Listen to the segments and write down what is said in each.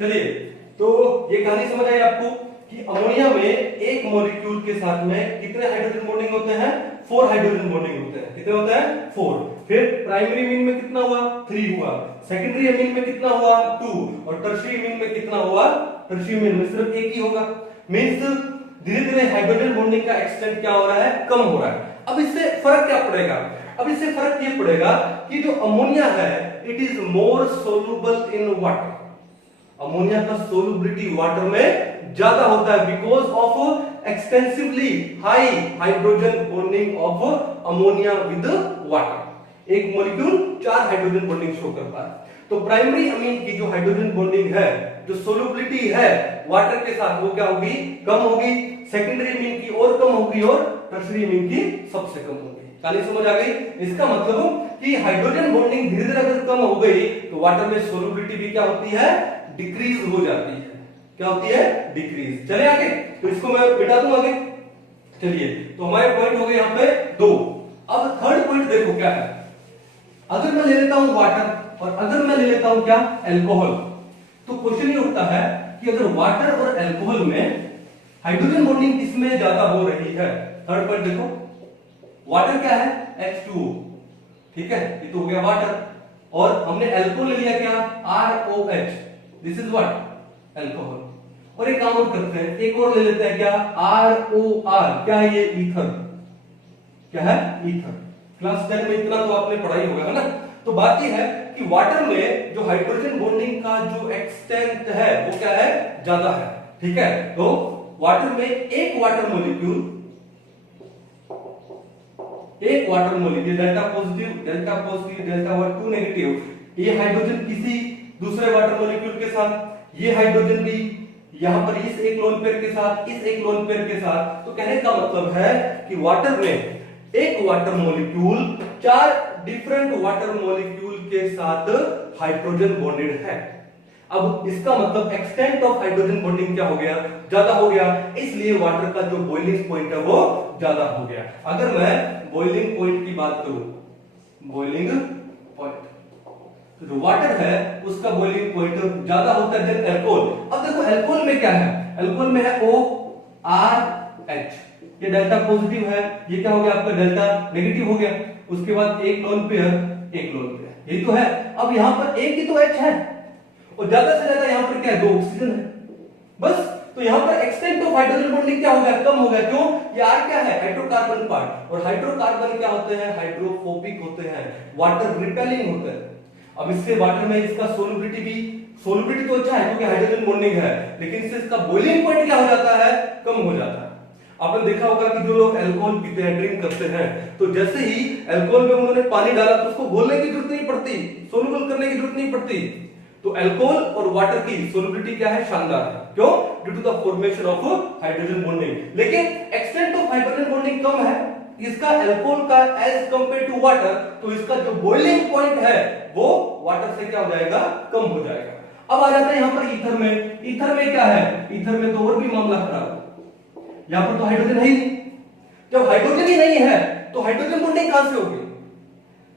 चलिए, तो ये कहानी समझ आई आपको कि अमोनिया में एक मॉलिक्यूल के साथ में कितने हाइड्रोजन बॉन्डिंग होते हैं? 4 हाइड्रोजन बॉन्डिंग होते हैं। कितने होते हैं? 4। फिर प्राइमरी अमीन में कितना हुआ? 3 हुआ। सेकेंडरी अमीन में कितना हुआ? 2। और टर्शियरी अमीन में कितना हुआ? टर्शियरी अमीन में सिर्फ एक ही होगा। मींस धीरे धीरे हाइड्रोजन बॉन्डिंग का एक्सटेंट क्या हो रहा है? कम हो रहा है। अब इससे फर्क क्या पड़ेगा? अब इससे फर्क ये पड़ेगा कि जो अमोनिया है it is more soluble in water. Ammonia का सोल्युबिलिटी वाटर में ज्यादा होता है because of extensively high hydrogen bonding of ammonia with water. एक मॉलिक्यूल 4 हाइड्रोजन बॉन्डिंग शो करता है। तो प्राइमरी अमीन की जो हाइड्रोजन बॉन्डिंग है, जो सोल्युबिलिटी है वाटर के साथ, वो क्या होगी? कम होगी। सेकेंडरी अमीन की और कम होगी और टर्शियरी अमीन की सबसे कम होगी। कहानी समझ आ गई? इसका मतलब कि हाइड्रोजन बॉन्डिंग धीरे धीरे अगर कम हो गई तो वाटर में सोल्युबिलिटी भी क्या होती है? डिक्रीज हो जाती है। क्या होती है? डिक्रीज। चले आगे, तो इसको मैं मिटा दूं आगे। चलिए, तो हमारे पॉइंट हो गए यहाँ पे 2। अब थर्ड पॉइंट देखो क्या है। अगर मैं ले लेता हूं वाटर और अगर मैं ले लेता हूं क्या? अल्कोहल, तो क्वेश्चन ये उठता है कि अगर वाटर और अल्कोहल में हाइड्रोजन बॉन्डिंग किसमें ज्यादा हो रही है? थर्ड पॉइंट देखो, वाटर क्या है? H2O, ठीक है, ये तो हो गया वाटर। और हमने अल्कोहल ले लिया क्या? ROH, this is what? Alcohol. और एक काम और करते हैं, एक और ले लेते हैं क्या? ROR, क्या है ये? ईथर। क्या है? ईथर। क्लास 10 में इतना तो आपने पढ़ाई होगा, है ना? तो बात यह है कि वाटर में जो हाइड्रोजन बॉन्डिंग का जो एक्सटेंट है वो क्या है? ज्यादा है, ठीक है। तो वाटर में एक water molecule delta positive, delta 2 negative, ये हाइड्रोजन किसी दूसरे वाटर मॉलिक्यूल के साथ, ये हाइड्रोजन भी यहां पर इस एक लोन पेयर के साथ, इस एक लोन पेयर के साथ। तो कहने का मतलब है कि वाटर में एक water molecule 4 different water molecule के साथ हाइड्रोजन बॉन्डेड है। अब इसका मतलब एक्सटेंट ऑफ हाइड्रोजन बॉन्डिंग क्या हो गया? ज्यादा हो गया। इसलिए वाटर का जो बॉइलिंग पॉइंट है वो ज्यादा हो गया। अगर मैं बॉइलिंग पॉइंट की बात करूं, बॉइलिंग पॉइंट, तो जो वाटर है उसका बॉइलिंग पॉइंट ज्यादा होता है देन अल्कोहल। अब देखो अल्कोहल में क्या है? अल्कोहल में है ORH, ये डेल्टा पॉजिटिव है, ये क्या हो गया आपका? डेल्टा नेगेटिव हो गया। उसके बाद एक लोन पेयर, एक लोन पेयर, यही तो है। अब यहां पर एक ही तो H है और ज्यादा से ज्यादा यहां पर क्या है? 2 ऑक्सीजन है बस। तो यहां पर एक्सटेंट ऑफ हाइड्रोजन बॉन्डिंग क्या हो गया? कम हो गया। क्यों? ये R क्या है? हाइड्रोकार्बन पार्ट, और हाइड्रोकार्बन क्या होते हैं? हाइड्रोफोबिक होते हैं, वाटर रिपेलिंग होते हैं। अब इससे वाटर में इसका सोल्युबिलिटी तो अच्छा है क्योंकि हाइड्रोजन बॉन्डिंग है, लेकिन इससे इसका बॉइलिंग पॉइंट क्या हो जाता है? कम हो जाता है। आपने देखा होगा कि जो लोग अल्कोहल पीते हैं, ड्रिंक करते हैं, तो जैसे ही अल्कोहल में उन्होंने पानी डाला तो उसको घोलने की जरूरत नहीं पड़ती, सोल्यूबल करने की जरूरत नहीं पड़ती। तो अल्कोहल और वाटर की सोल्युबिलिटी क्या है? शानदार है। क्यों? Due to the formation of hydrogen bonding. लेकिन एक्सटेंट ऑफ हाइड्रोजन बॉन्डिंग कम है इसका अल्कोहल का एज कंपेयर टू वाटर, तो इसका जो बॉइलिंग पॉइंट है वो वाटर से क्या हो जाएगा? कम हो जाएगा। अब आ जाते हैं यहां पर ईथर में। ईथर में क्या है? ईथर में तो और भी मामला खराब है। यहां पर तो हाइड्रोजन है ही नहीं। जब हाइड्रोजन ही नहीं है तो हाइड्रोजन बॉन्डिंग कहां से होगी?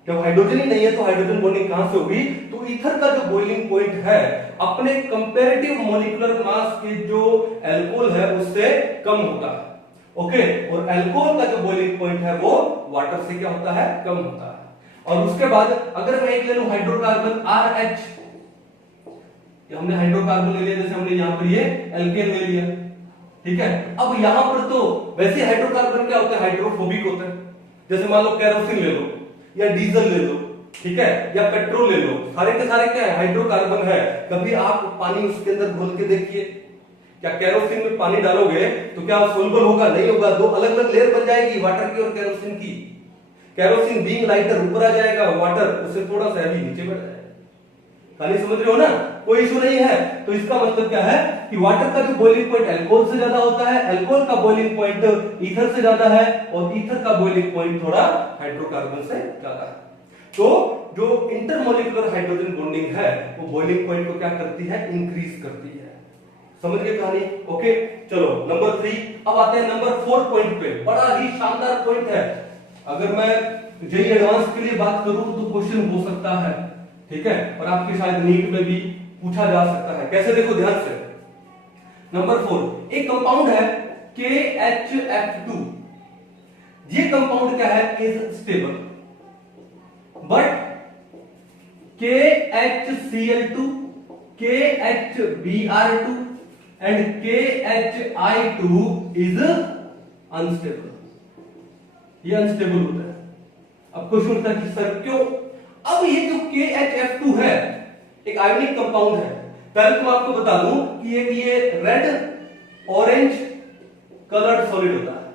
जब हाइड्रोजन ही नहीं है तो हाइड्रोजन बॉन्डिंग कहां से होगी? तो ईथर का जो बॉइलिंग पॉइंट है अपने कंपैरेटिव मॉलिक्यूलर मास के जो अल्कोहल है उससे कम होता है। ओके, और अल्कोहल का जो बॉइलिंग पॉइंट है वो वाटर से क्या होता है? कम होता है। और उसके बाद अगर मैं एक ले लूं हाइड्रोकार्बन RH, हमने हाइड्रोकार्बन ले लिया, जैसे हमने यहां पर ये एल्केन ले लिया, ठीक है। अब यहां पर तो वैसे हाइड्रोकार्बन क्या होते हैं? हाइड्रोफोबिक होते हैं। जैसे मान लो केरोसिन ले लो या डीजल ले लो, ठीक है, या पेट्रोल ले लो, सारे के सारे क्या है? हाइड्रोकार्बन है। कभी आप पानी उसके अंदर घोल के देखिए, क्या केरोसिन में पानी डालोगे तो क्या सोल्युबल होगा? नहीं होगा। 2 अलग अलग लेयर बन जाएगी, वाटर की और केरोसिन की। केरोसिन बीइंग लाइटर ऊपर आ जाएगा, वाटर उससे थोड़ा सा हैवी नीचे बढ़ जाएगा। कहानी समझ रहे हो ना? कोई इशू नहीं है। तो इसका मतलब क्या है कि वाटर का जो बॉइलिंग पॉइंट अल्कोहल से ज्यादा होता है, अल्कोहल का बॉइलिंग पॉइंट ईथर से ज्यादा है, और ईथर का बॉइलिंग पॉइंट थोड़ा हाइड्रोकार्बन से ज्यादा है। तो जो इंटरमॉलिक्यूलर हाइड्रोजन बॉन्डिंग है वो बॉइलिंग पॉइंट को क्या करती है? इंक्रीज करती है। समझ गए कहानी? ओके, चलो नंबर 3। अब आते हैं नंबर 4 पॉइंट पे। बड़ा ही शानदार पॉइंट है। अगर मैं जेईई एडवांस के लिए बात करूं तो क्वेश्चन हो सकता है, ठीक है, और आपके शायद नीट में भी पूछा जा सकता है। कैसे, देखो ध्यान से। नंबर 4, एक कंपाउंड है KHF2। ये कंपाउंड क्या है, is stable, but KHCl2, KHBr2 and KHI2 is unstable. ये अनस्टेबल होता है। अब क्वेश्चन उठता है कि सर क्यों? अब ये जो KHF2 है एक आयोनिक कंपाउंड है। पहले तो मैं आपको बता दूं कि एक ये रेड ऑरेंज कलर्ड सॉलिड होता है,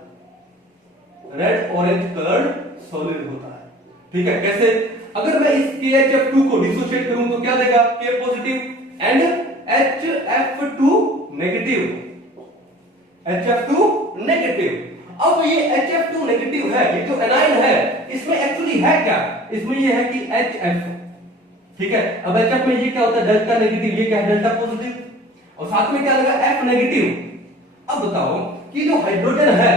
रेड ऑरेंज कलर्ड सॉलिड होता है। ठीक है, कैसे? अगर मैं इस KHF2 को डिसोशिएट करूं तो क्या देगा, K positive and HF2 negative, HF2 negative. अब ये HF2 नेगेटिव है, ये जो एनाइन है इसमें एक्चुअली है क्या, इसमें ये है कि HF। ठीक है, अब HF में ये क्या होता है, डेल्टा नेगेटिव, ये क्या है, डेल्टा पॉजिटिव, और साथ में क्या लगा, F नेगेटिव। अब बताओ कि जो हाइड्रोजन है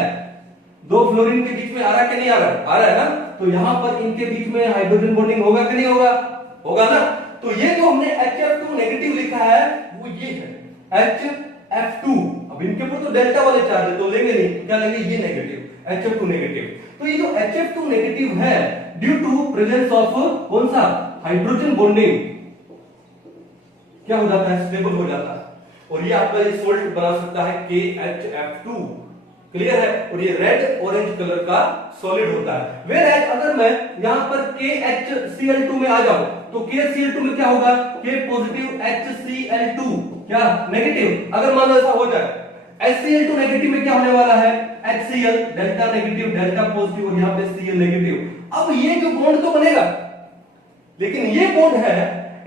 दो फ्लोरीन के बीच में आ रहा है कि नहीं आ रहा है? आ रहा है ना, तो यहां पर इनके बीच में हाइड्रोजन बॉन्डिंग होगा कि नहीं होगा? होगा ना। तो ये जो हमने HF2 नेगेटिव लिखा है वो ये है HF2। अब इनके ऊपर तो डेल्टा वाले चार्ज है तो लेंगे नहीं, क्या लेंगे, ये नेगेटिव, HF2 नेगेटिव। तो ये जो HF2 नेगेटिव है ड्यू टू प्रेजेंस ऑफ कौन सा, हाइड्रोजन बॉन्डिंग, क्या हो जाता है, स्टेबल हो जाता है, और ये आपका ये सोल्ट बना सकता है KHF2। क्लियर है? और ये रेड ऑरेंज कलर का सॉलिड होता है। वेयर अगर मैं यहां पर KHCl2 में आ जाऊं तो KCl2 में क्या होगा, K पॉजिटिव HCl2 क्या नेगेटिव। अगर मान लो ऐसा हो जाए, HCl2 नेगेटिव में क्या होने वाला है, HCl delta negative, delta positive, और यहां पे Cl नेगेटिव। अब ये जो बॉन्ड तो बनेगा, लेकिन ये बॉन्ड है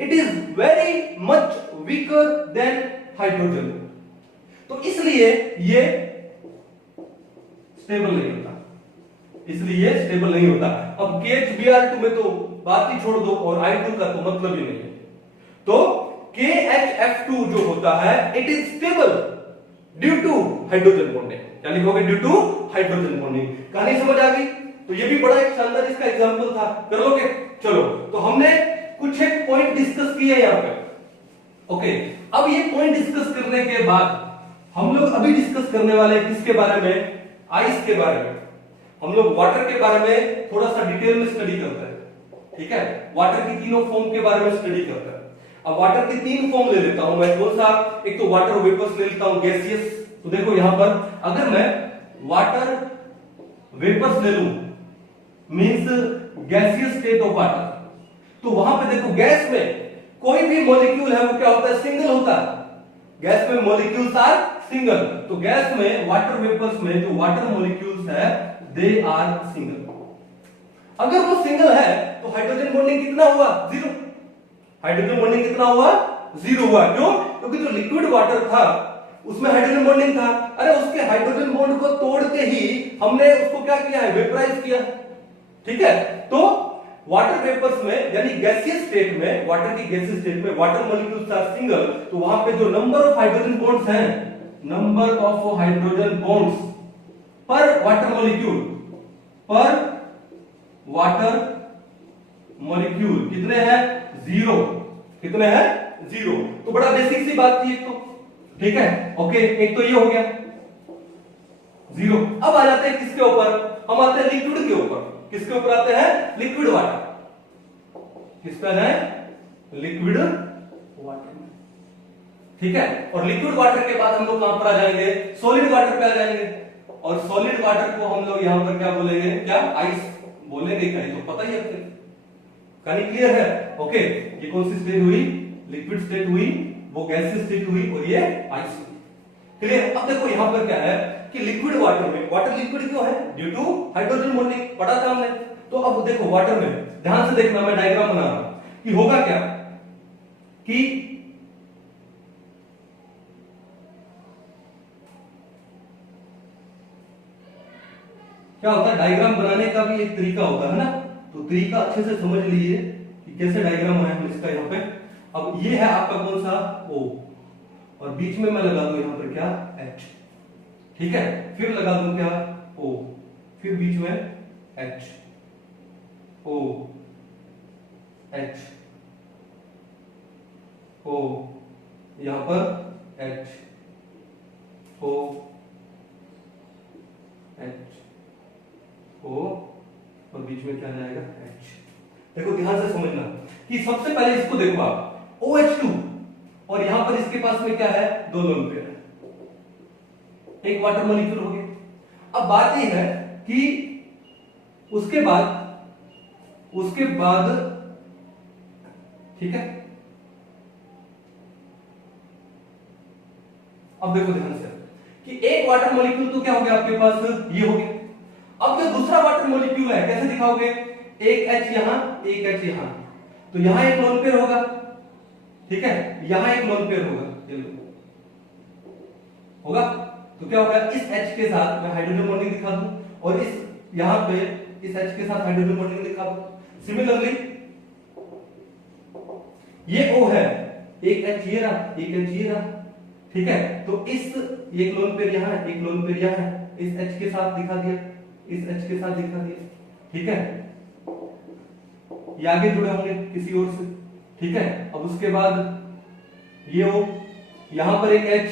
it is very much weaker then hydrogen, तो इसलिए ये स्टेबल नहीं होता, इसलिए स्टेबल नहीं होता। अब KHBr2 में तो बात ही छोड़ दो, और I2 का तो मतलब ही नहीं है। तो KHF2 जो होता है it is stable due to hydrogen bonding. क्या लिखोगे, ड्यू टू हाइड्रोजन बॉन्डिंग। कहानी समझ आ गई? तो ये भी बड़ा एक शानदार इसका एग्जांपल था, कर लोगे? चलो, तो हमने कुछ एक पॉइंट डिस्कस किए यहां पे। ओके, अब ये पॉइंट डिस्कस करने के बाद हम लोग अभी डिस्कस करने वाले हैं किसके बारे में, आइस के बारे में। हम लोग वाटर के बारे में थोड़ा सा डिटेल में स्टडी करते हैं। ठीक है, वाटर की तीनों फॉर्म के बारे में स्टडी करते हैं। अब वाटर की तीन फॉर्म ले लेता हूं मैं, कौन सा, एक तो वाटर वेपर्स ले लेता हूं, गैसियस। तो देखो यहां पर अगर मैं वाटर वेपर्स ले लूं means gaseous state of water, तो वहां पे देखो गैस में कोई भी मॉलिक्यूल है वो क्या होता है, सिंगल होता है। गैस में मॉलिक्यूल्स आर सिंगल, तो गैस में वाटर वेपर्स में जो वाटर मॉलिक्यूल्स है दे आर सिंगल। अगर वो सिंगल है तो हाइड्रोजन बॉन्डिंग कितना हुआ, जीरो। हाइड्रोजन बॉन्डिंग कितना हुआ, जीरो हुआ। क्यों? क्योंकि जो लिक्विड वाटर था उसमें हाइड्रोजन बॉन्डिंग था। अरे उसके हाइड्रोजन बॉन्ड को तोड़ के ही हमने उसको क्या किया है, वेपराइज किया। ठीक है, तो वाटर वेपर्स में यानी गैसियस स्टेट में, वाटर की गैसियस स्टेट में वाटर मॉलिक्यूल्स आर सिंगल, तो वहां पे जो नंबर ऑफ हाइड्रोजन बॉन्ड्स हैं, नंबर ऑफ हाइड्रोजन बॉन्ड्स पर वाटर मॉलिक्यूल, पर वाटर मॉलिक्यूल कितने हैं, जीरो। कितने हैं, जीरो। तो बड़ा बेसिक सी बात थी एक तो। ठीक है, ओके, एक तो ये हो गया जीरो। अब आ जाते हैं किसके ऊपर, हम आते हैं लिक्विड के ऊपर। किसके ऊपर आते हैं, लिक्विड वाटर। किसका है, लिक्विड वाटर। ठीक है, और लिक्विड वाटर के बाद हम लोग कहां पर आ जाएंगे, सॉलिड वाटर पे आ जाएंगे। और सॉलिड वाटर को हम लोग यहां पर क्या बोलेंगे, क्या आइस बोलेंगे, कहीं तो पता ही है। कहानी क्लियर है? ओके, ये कौन सी स्टेट हुई, लिक्विड स्टेट हुई, वो गैसियस स्टेट हुई, और ये आइस हुई। क्लियर? अब देखो यहां पर क्या है कि लिक्विड वाटर में, वाटर लिक्विड क्यों है, ड्यू टू हाइड्रोजन बॉन्डिंग, पढ़ा था हमने। तो अब देखो वाटर में ध्यान से देखना, मैं डायग्राम बना रहा हूं कि होगा क्या कि क्या होता है, डायग्राम बनाने का भी एक तरीका होता है ना, तो तरीका अच्छे से समझ लीजिए कि कैसे डायग्राम बनाए हम इसका। यहाँ पे अब ये है आपका कौन सा, O, और बीच में मैं लगा दूं यहां पर क्या, H। ठीक है, फिर लगा दूं क्या, O, फिर बीच में H, O, H, O, यहां पर H O H O और बीच में क्या जाएगा H। देखो ध्यान से समझना कि सबसे पहले इसको देखो आप OH2 और यहां पर इसके पास में क्या है, 2 लोन पेयर है, एक वाटर मॉलिक्यूल हो गया। अब बात यह है कि उसके बाद ठीक है, अब देखो ध्यान से कि एक वाटर मॉलिक्यूल तो क्या हो गया आपके पास, ये हो गया। अब जो दूसरा वाटर मॉलिक्यूल है कैसे दिखाओगे, एक H यहां एक H यहां, तो यहां एक लोन पेयर होगा, ठीक है, यहां एक लोन पेयर होगा, ये लो होगा। तो क्या होगा, इस H के साथ मैं हाइड्रोजन बॉन्डिंग दिखा दूं और इस यहां पे इस H के साथ हाइड्रोजन बॉन्डिंग दिखा दूं। सिमिलरली ये O है, एक H ये रहा, एक H ये रहा, ठीक है, तो इस एक लोन पेयर यहां है, एक लोन पेयर यहां है, इस H के साथ दिखा दिया, इस H के साथ दिखा दिया, ठीक है, ये आगे जुड़े होंगे किसी और से, ठीक है। अब उसके बाद ये O, यहां पर एक H,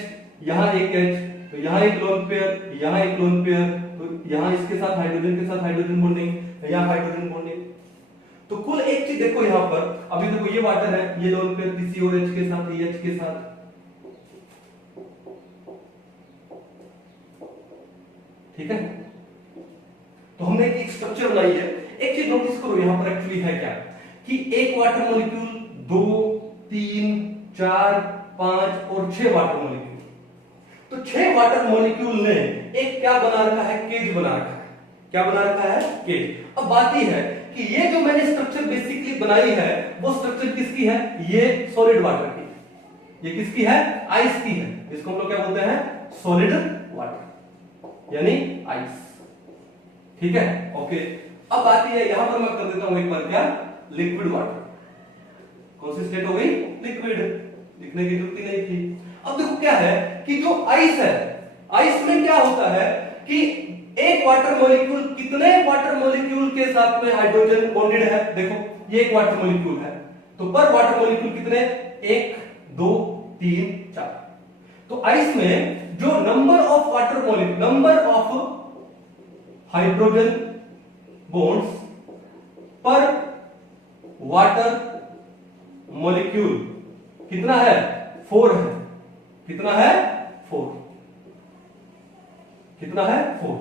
यहां एक H, तो यहां एक लोन पेयर, यहां एक लोन पेयर, तो यहां इसके साथ हाइड्रोजन के साथ हाइड्रोजन बॉन्डिंग, यहां हाइड्रोजन बॉन्डिंग। तो कुल एक चीज देखो यहां पर, अभी देखो ये वाटर है, ये लोन पेयर किसी और H के साथ, ये H के साथ, ठीक है। तो हमने एक स्ट्रक्चर बनाई है। एक चीज नोटिस करो यहां पर एक्चुअली है क्या कि एक वाटर मॉलिक्यूल 2 3 4 5 और 6 वाटर मॉलिक्यूल, तो 6 वाटर मॉलिक्यूल ने एक क्या बना रखा है, केज बना रखा है। क्या बना रखा है, केज। अब बात यह है कि ये जो मैंने स्ट्रक्चर बेसिकली बनाई है वो स्ट्रक्चर किसकी है, ये सॉलिड वाटर की, ये किसकी है, आइस की है। इसको हम लोग क्या बोलते हैं, सॉलिड वाटर यानी आइस, ठीक है, ओके। अब बात यह है, यहां पर मैं कर देता हूं एक बार क्या, लिक्विड वाटर। कौन सी स्टेट हो गई, लिक्विड, लिखने की जरूरत ही नहीं थी। अब देखो क्या है कि जो आइस है, आइस में क्या होता है कि एक वाटर मॉलिक्यूल कितने वाटर मॉलिक्यूल के साथ में हाइड्रोजन बॉन्डेड है, देखो ये एक वाटर मॉलिक्यूल है, तो पर वाटर मॉलिक्यूल कितने, 1 2 3 4। तो आइस में जो number of water molecule, number of hydrogen bonds पर वाटर मॉलिक्यूल कितना है, 4 है। कितना है, 4। कितना है, 4।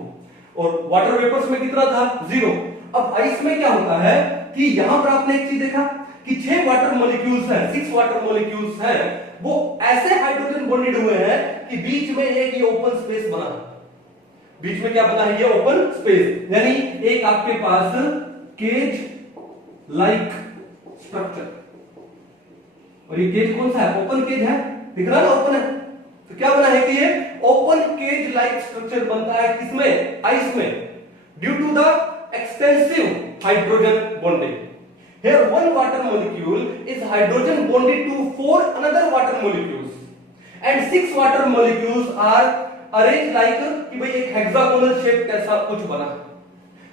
और वाटर वेपर्स में कितना था, 0। अब आइस में क्या होता है कि यहां पर आपने एक चीज देखा कि 6 वाटर मॉलिक्यूल्स हैं, 6 वाटर मॉलिक्यूल्स हैं, वो ऐसे हाइड्रोजन बॉन्डेड हुए हैं कि बीच में एक ये ओपन स्पेस बना है। बीच में क्या बना है, ये ओपन स्पेस, यानी एक आपके पास केज लाइक स्ट्रक्चर। और ये केज कौन सा है, ओपन केज है, दिख रहा है ना, ओपन है। तो क्या बना है कि ये ओपन केज लाइक स्ट्रक्चर बनता है किसमें, आइस में, due to the extensive hydrogen bonding. Here one water molecule is hydrogen bonded to 4 another water molecules and 6 water molecules are arranged like कि भाई एक हेक्सागोनल शेप कैसा कुछ बना,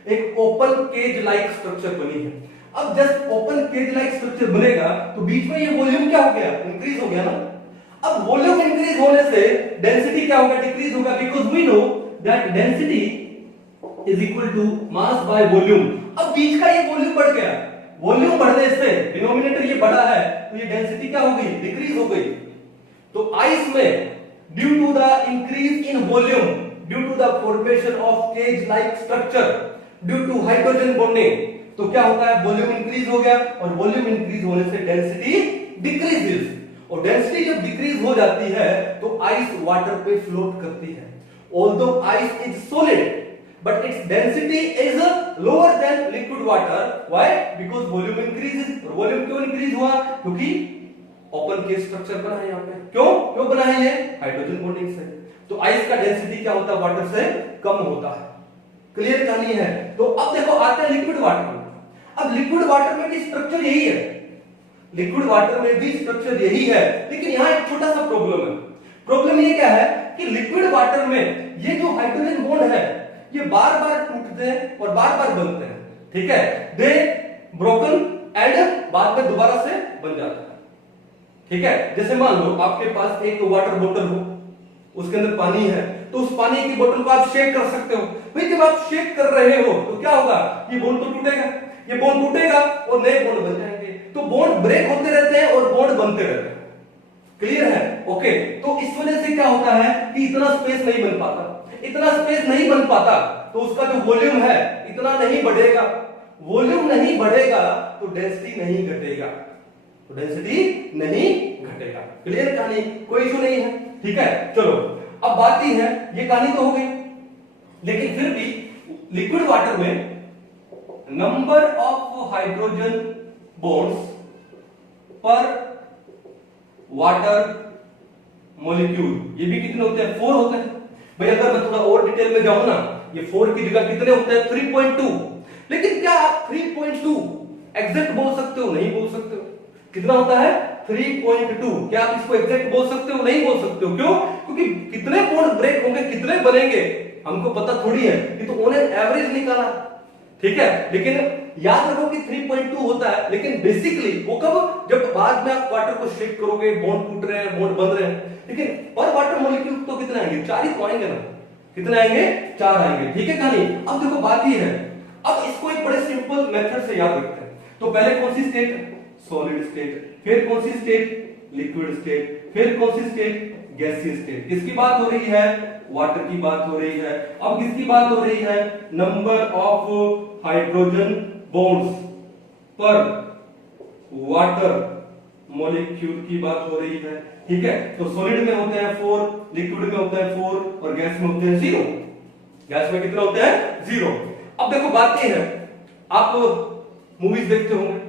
एक ओपन केज लाइक स्ट्रक्चर बनी है। अब जब ओपन केज लाइक स्ट्रक्चर बनेगा तो बीच में ये वॉल्यूम क्या हो गया, इंक्रीज हो गया ना। अब वॉल्यूम इंक्रीज होने से डेंसिटी क्या होगा, डिक्रीज होगा, because we know that density is equal to mass by volume. अब बीच का ये वॉल्यूम बढ़ गया, वॉल्यूम बढ़ने से डिनोमिनेटर ये बढ़ा है तो ये डेंसिटी क्या हो गई, डिक्रीज हो गई। तो आइस में due to the increase in volume, due to the formation of cage like structure, due to hydrogen bonding, तो क्या होता है, वॉल्यूम इंक्रीज हो गया और वॉल्यूम इंक्रीज होने से डेंसिटी डिक्रीजेस। और डेंसिटी जब डिक्रीज हो जाती है तो आइस वाटर पे फ्लोट करती है। Although ice is solid but its density is lower than liquid water. Why? Because volume increases. और volume क्यों increase हुआ, क्योंकि open case structure बना है यहाँ पे। क्यों बना है ये, हाइड्रोजन बॉन्डिंग से। तो आइस का डेंसिटी क्या होता है, वाटर से कम होता है। क्लियर कहानी है। तो अब देखो आते हैं लिक्विड वाटर में। अब लिक्विड वाटर में भी स्ट्रक्चर यही है, लिक्विड वाटर में भी स्ट्रक्चर यही है, लेकिन यहाँ एक छोटा सा प्रॉब्लम है। प्रॉब्लम ये क्या है कि लिक्विड वाटर में ये जो हाइड्रोजन बॉन्ड है ये बार बार टूटते हैं और बार बार बनते हैं, ठीक है, दे ब्रोकन एंड बाद में दोबारा से बन जाता है। ठीक है, जैसे मान लो आपके पास एक वाटर बोतल हो, उसके अंदर पानी है, तो उस पानी की बोतल को आप शेक कर सकते हो। भाई जब आप शेक कर रहे हो तो क्या होगा, ये बॉन्ड तो टूटेगा, ये बॉन्ड टूटेगा और नए बॉन्ड बन जाएंगे। तो बॉन्ड ब्रेक होते रहते हैं और बॉन्ड बनते रहते हैं। क्लियर है? ओके। तो इस वजह से क्या होता है कि इतना स्पेस नहीं बन पाता, इतना स्पेस नहीं बन पाता, तो उसका जो वॉल्यूम है इतना नहीं बढ़ेगा। वॉल्यूम नहीं बढ़ेगा तो डेंसिटी नहीं घटेगा, तो डेंसिटी नहीं घटेगा। क्लियर कहानी? कोई इशू नहीं है। ठीक है, चलो अब बात ही है, ये कहानी तो हो गई, लेकिन फिर भी लिक्विड वाटर में नंबर ऑफ हाइड्रोजन बॉन्ड्स पर वाटर मॉलिक्यूल, ये भी कितने होते हैं? 4 होते हैं। भाई अगर मैं थोड़ा और डिटेल में जाऊं ना, ये 4 की जगह कितने होते हैं? 3.2। लेकिन क्या आप 3.2 एग्जैक्ट बोल सकते हो? नहीं बोल सकते हो। कितना होता है? 3.2। क्या आप इसको एग्जैक्ट बोल सकते हो? नहीं बोल सकते हो। क्यों? क्योंकि कितने बॉन्ड ब्रेक होंगे, कितने बनेंगे, हमको पता थोड़ी है, ये तो ऑन एन एवरेज निकाला। ठीक है, लेकिन याद रखो कि 3.2 होता है, लेकिन बेसिकली वो कब, जब बाद में आप वाटर को शेक करोगे, बॉन्ड टूट रहे हैं, बॉन्ड बन रहे हैं, लेकिन पर वाटर मॉलिक्यूल तो कितने आएंगे? 4 ही तो आएंगे ना। कितने आएंगे? 4 आएंगे। ठीक है कहानी? अब देखो बात ही है, अब इसको एक बड़े सिंपल मेथड से याद रखते हैं। तो पहले कौन सी स्टेट? Solid state. फिर कौन सी स्टेट? Liquid state. फिर कौन सी स्टेट? गैसीय स्टेट। किसकी बात हो रही है? वाटर की बात हो रही है। अब किसकी बात हो रही है? नंबर ऑफ हाइड्रोजन बॉन्ड्स पर वाटर मॉलिक्यूल की बात हो रही है। ठीक है, तो सॉलिड में होते हैं 4, लिक्विड में होते हैं 4 और गैस में होते हैं 0। गैस में कितने होते हैं? 0। अब देखो बात ये है, आप मूवीज देखते होंगे,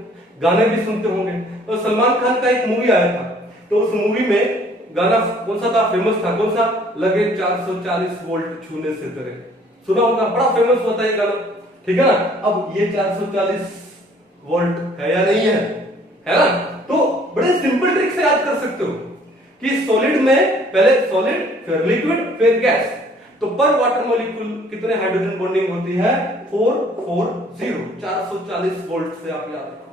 गाने भी सुनते होंगे। तो सलमान खान का एक मूवी आया था, तो उस मूवी में गाना कौन सा था? फेमस था कौन सा? लगे 440 वोल्ट छूने से तेरे। सुना होगा, बड़ा फेमस होता है ये गाना। ठीक है ना? अब ये 440 वोल्ट है या नहीं है? है ना? तो बड़े सिंपल ट्रिक से याद कर सकते हो कि सॉलिड में पहले सॉलिड, फिर लिक्विड, फिर गैस, तो पर वाटर मॉलिक्यूल कितने हाइड्रोजन बॉन्डिंग होती है? 440। 440 वोल्ट से आप याद रखो।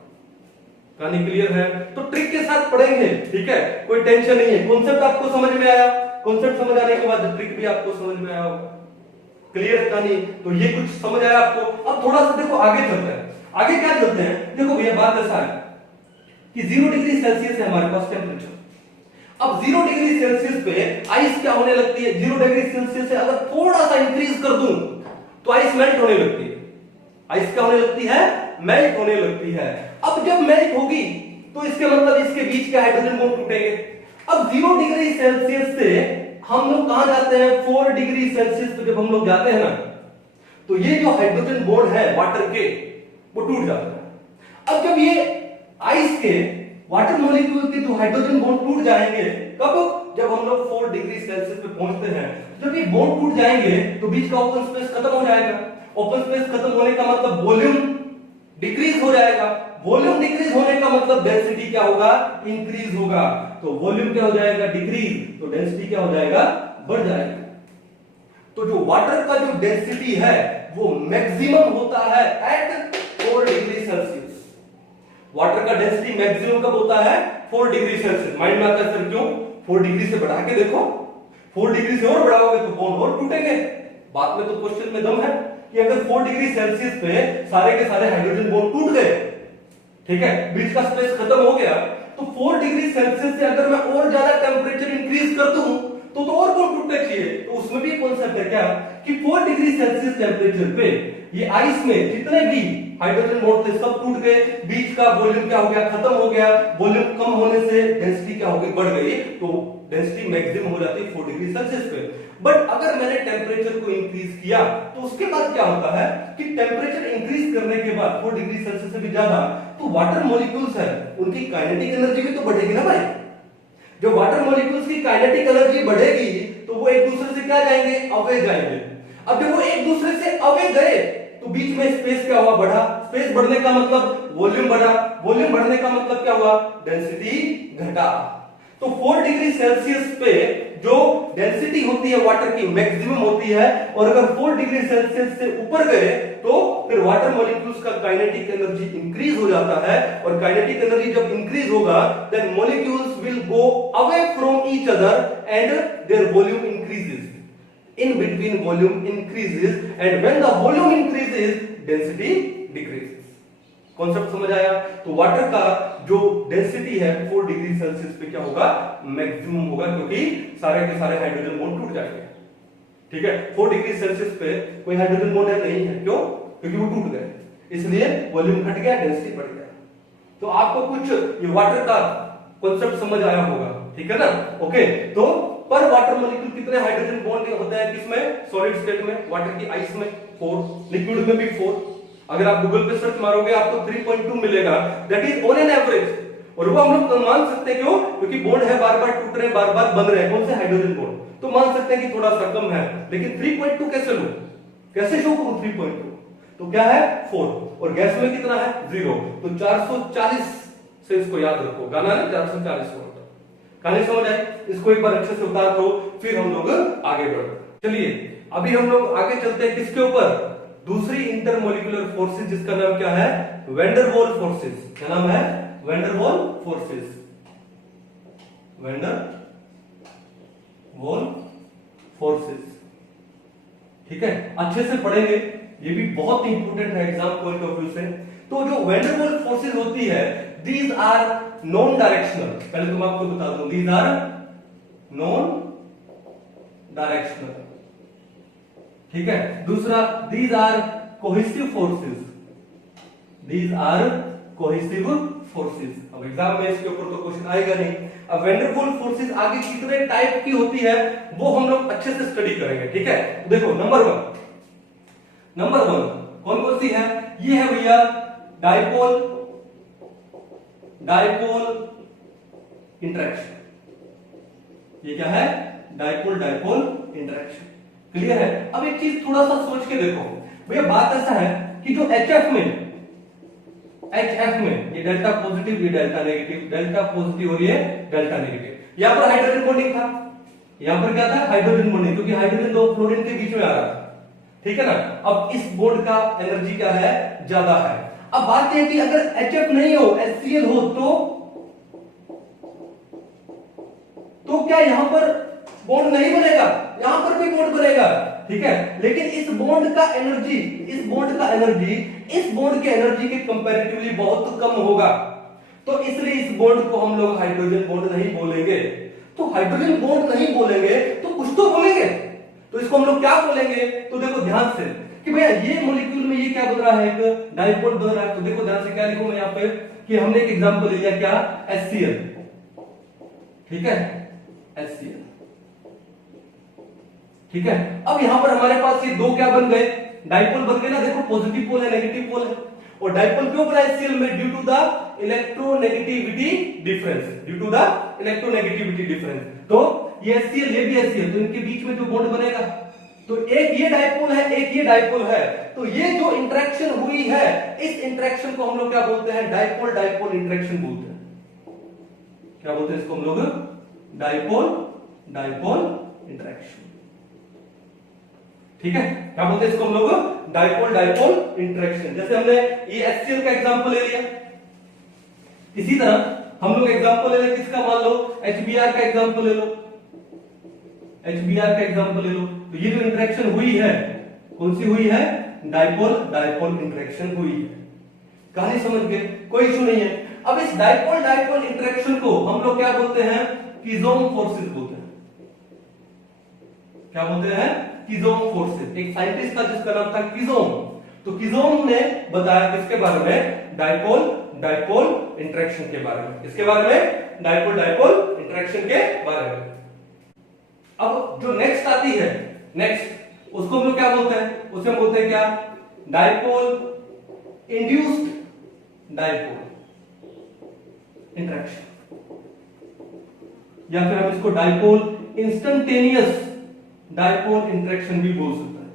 कहानी क्लियर है? तो ट्रिक के साथ पढ़ेंगे। ठीक है, कोई टेंशन नहीं है। कॉन्सेप्ट आपको समझ में आया? कॉन्सेप्ट समझ आने के बाद ट्रिक भी आपको समझ में आया होगा। क्लियर कहानी? तो ये कुछ समझ आया आपको? अब थोड़ा सा देखो आगे चलते हैं। आगे क्या चलते हैं? देखो भैया बात ऐसा है कि 0 डिग्री सेल्सियस है हमारे पास टेम्परेचर। अब 0 डिग्री सेल्सियस पे आइस क्या होने लगती है? 0 डिग्री सेल्सियस से अगर थोड़ा सा इंक्रीज कर दूं तो आइस मेल्ट होने लगती है। आइस क्या होने लगती है? मेल्ट होने लगती है। अब जब मेल्ट होगी तो इसके मतलब इसके बीच के हाइड्रोजन बॉन्ड टूटेंगे। अब 0 डिग्री सेल्सियस से हम लोग कहां जाते हैं? 4 डिग्री सेल्सियस पे जब हम लोग जाते हैं ना, तो ये जो हाइड्रोजन बॉन्ड है वाटर के, वो टूट जाते हैं। अब जब ये आइस के वाटर मॉलिक्यूल के जो हाइड्रोजन बॉन्ड टूट जाएंगे, कब? जब हम लोग 4 डिग्री सेल्सियस पे पहुंचते हैं। जब ये बॉन्ड टूट जाएंगे तो बीच का ओपन स्पेस खत्म हो जाएगा। ओपन स्पेस खत्म होने का मतलब वॉल्यूम डिक्रीज हो जाएगा। वॉल्यूम डिक्रीज होने का मतलब डेंसिटी क्या होगा? इंक्रीज होगा। तो वॉल्यूम क्या हो जाएगा? डिक्रीज, तो डेंसिटी क्या हो जाएगा? बढ़ जाएगा। तो जो वाटर का जो डेंसिटी है वो मैक्सिमम होता है एट 4 डिग्री सेल्सियस। वाटर का डेंसिटी मैक्सिमम कब होता है? 4 डिग्री सेल्सियस। माइंड में आता है सर क्यों? 4 डिग्री से बढ़ा के देखो, 4 डिग्री से और बढ़ाओगे तो बॉन्ड और टूटेंगे। बात में तो क्वेश्चन में दम है कि अगर 4 डिग्री सेल्सियस पे सारे के सारे हाइड्रोजन बॉन्ड टूट गए, ठीक है, बीच का स्पेस खत्म हो गया, तो 4 डिग्री सेल्सियस से अगर मैं और ज्यादा टेम्परेचर इंक्रीज कर दूं तो और बॉन्ड टूटने चाहिए। तो उसमें भी कॉन्सेप्ट है क्या कि 4 डिग्री सेल्सियस टेम्परेचर पे ये आइस में जितने भी हाइड्रोजन बॉन्ड थे सब टूट गए, बीच का वॉल्यूम क्या हो गया? खत्म हो गया। वॉल्यूम कम होने से डेंसिटी क्या हो गई? बढ़ गई। तो डेंसिटी मैक्सिमम हो जाती है 4 डिग्री सेल्सियस पे। बट अगर मैंने टेम्परेचर को इंक्रीज किया तो उसके बाद क्या होता है कि टेम्परेचर इंक्रीज करने के बाद 4 डिग्री सेल्सियस से भी ज्यादा, तो वाटर मॉलिक्यूल्स है उनकी काइनेटिक एनर्जी भी तो बढ़ेगी ना भाई। जब वाटर मॉलिक्यूल्स की काइनेटिक एनर्जी बढ़ेगी तो वो एक दूसरे से क्या जाएंगे? अवे जाएंगे। अब जब वो एक दूसरे से अवे गए तो बीच में स्पेस क्या हुआ? बढ़ा। स्पेस बढ़ने का मतलब वॉल्यूम बढ़ा। वॉल्यूम बढ़ने का मतलब क्या हुआ? डेंसिटी घटा। तो 4 डिग्री सेल्सियस पे जो डेंसिटी होती है वाटर की मैक्सिमम होती है, और अगर 4 डिग्री सेल्सियस से ऊपर गए तो फिर वाटर मॉलिक्यूल्स का काइनेटिक एनर्जी इंक्रीज हो जाता है, और काइनेटिक एनर्जी जब इंक्रीज होगा then molecules will go away from each other and their volume increases, in between volume increases, and when the volume increases density decreases. Concept समझ आया? तो वाटर का जो डेंसिटी है 4 डिग्री सेल्सियस पे क्या होगा? मैक्सिमम होगा, क्योंकि सारे के सारे हाइड्रोजन बॉन्ड टूट जाएंगे। ठीक है, 4 डिग्री सेल्सियस पे कोई हाइड्रोजन बॉन्ड नहीं है, क्यों? क्योंकि वो टूट गए, इसलिए वॉल्यूम घट गया, डेंसिटी बढ़ गया। तो आपको कुछ ये वाटर का कॉन्सेप्ट समझ आया होगा, ठीक है ना? ओके, तो पर वाटर मॉलिक्यूल कितने हाइड्रोजन बॉन्ड होते हैं किसमें? सॉलिड स्टेट में, वाटर की आइस में 4, लिक्विड में भी 4। अगर आप गूगल पे सर्च मारोगे आपको 3.2 मिलेगा, that is on an average. और वो हम लोग मान सकते हैं, क्यों? क्योंकि बॉन्ड है, बार बार टूट रहे हैं, बार बार बन रहे हैं, कौन से? Hydrogen bond. तो मान सकते हैं कि थोड़ा सा कम है, लेकिन 3.2 कैसे लो, कैसे शो करूं 3.2? तो क्या है? 4, और गैस में कितना है? 0। तो 440 से इसको याद रखो, गाना है 440 वोल्ट। कहानी समझ आई? इसको एक बार अच्छे से उतार दो, फिर हम लोग आगे बढ़ते। चलिए अभी हम लोग आगे चलते हैं किसके ऊपर? दूसरी इंटरमोलिकुलर फोर्सेस, जिसका नाम क्या है? वैन वाल फोर्सेस। क्या नाम है? वैन वाल फोर्सेस। वैन वाल फोर्सेस, ठीक है, अच्छे से पढ़ेंगे, ये भी बहुत इंपॉर्टेंट है एग्जाम पॉइंट ऑफ व्यू से। तो जो वैन वाल फोर्सेस होती है, दीज आर नॉन डायरेक्शनल। पहले तुम आपको बता दूं, दीज आर नॉन डायरेक्शनल, ठीक है। दूसरा, these are cohesive forces. These are cohesive forces. अब एग्जाम में इसके ऊपर तो क्वेश्चन आएगा नहीं। अब वैन डर वाल्स फोर्सेस आगे कितने टाइप की होती है वो हम लोग अच्छे से स्टडी करेंगे, ठीक है। देखो नंबर वन कौन कौन सी है? ये है भैया डाइपोल इंटरेक्शन। ये क्या है? Dipole interaction. क्लियर है? अब एक चीज थोड़ा सा सोच के देखो भैया, बात ऐसा है कि जो HF में ये डेल्टा पॉजिटिव, ये डेल्टा नेगेटिव, डेल्टा पॉजिटिव और ये डेल्टा नेगेटिव। यहां पर हाइड्रोजन बॉन्डिंग था, यहां पर क्या था? हाइड्रोजन बॉन्डिंग, क्योंकि हाइड्रोजन दो फ्लोरीन के बीच में आ रहा था, ठीक है ना। अब इस बॉन्ड का एनर्जी क्या है? ज्यादा है। अब बात यह है कि अगर HF नहीं हो, HCl हो, तो क्या यहां पर बॉन्ड नहीं बनेगा? यहां पर भी बॉन्ड बनेगा, ठीक है। लेकिन इस बॉन्ड का एनर्जी इस बॉन्ड के एनर्जी के कंपैरेटिवली बहुत कम होगा, तो इसलिए इस बॉन्ड को हम लोग हाइड्रोजन बॉन्ड नहीं बोलेंगे। तो हाइड्रोजन बॉन्ड नहीं बोलेंगे तो कुछ तो बोलेंगे, तो इसको हम लोग क्या बोलेंगे? तो देखो ध्यान से कि भैया ये मॉलिक्यूल में ये क्या बन रहा है? एक डाइपोल बन रहा है। तो देखो ध्यान से क्या लिखूं मैं यहां पे कि हमने एक एग्जांपल ले लिया, क्या? HCl, ठीक है, HCl, ठीक है। अब यहां पर हमारे पास ये दो क्या बन गए? डाइपोल बन गए ना। देखो पॉजिटिव पोल है, नेगेटिव पोल है, और डाइपोल क्यों बना HCl में? Due to the electronegativity difference. तो ये HCl, ये भी HCl, तो इनके बीच में जो बॉन्ड बनेगा, तो एक ये डाइपोल है, एक ये डाइपोल है, तो ये जो इंटरेक्शन हुई है, इस इंटरेक्शन को हम लोग क्या बोलते हैं? डाइपोल इंटरेक्शन बोलते हैं। क्या बोलते हैं इसको हम लोग? डाइपोल इंटरेक्शन, ठीक है। क्या बोलते हैं इसको हम लोग? Dipole interaction. जैसे हमने ये HCl का एग्जांपल ले लिया, इसी तरह हम लोग एग्जांपल ले लें किसका? मान लो HBr का एग्जांपल ले लो, तो ये जो इंटरेक्शन हुई है, कौन सी हुई है? डाइपोल इंटरेक्शन हुई है। कहानी समझ गए? कोई इशू नहीं है। अब इस डाइपोल इंटरेक्शन को हम लोग क्या बोलते हैं? किजोम फोर्सेस बोलते हैं। क्या बोलते हैं? किजोम फोर्सेस। एक साइंटिस्ट था जिसका नाम था किजोम, तो किजोम ने बताया किसके बारे में? डाइपोल इंटरेक्शन के बारे में। इसके बारे में? डाइपोल इंटरेक्शन के बारे में। अब जो नेक्स्ट आती है, उसको हम लोग क्या बोलते हैं? उसे हम बोलते हैं क्या? डाइपोल इंड्यूस्ड डाइपोल इंटरेक्शन, या फिर हम इसको डाइपोल इंस्टेंटेनियस डाइपोल इंटरेक्शन भी बोल सकते हैं।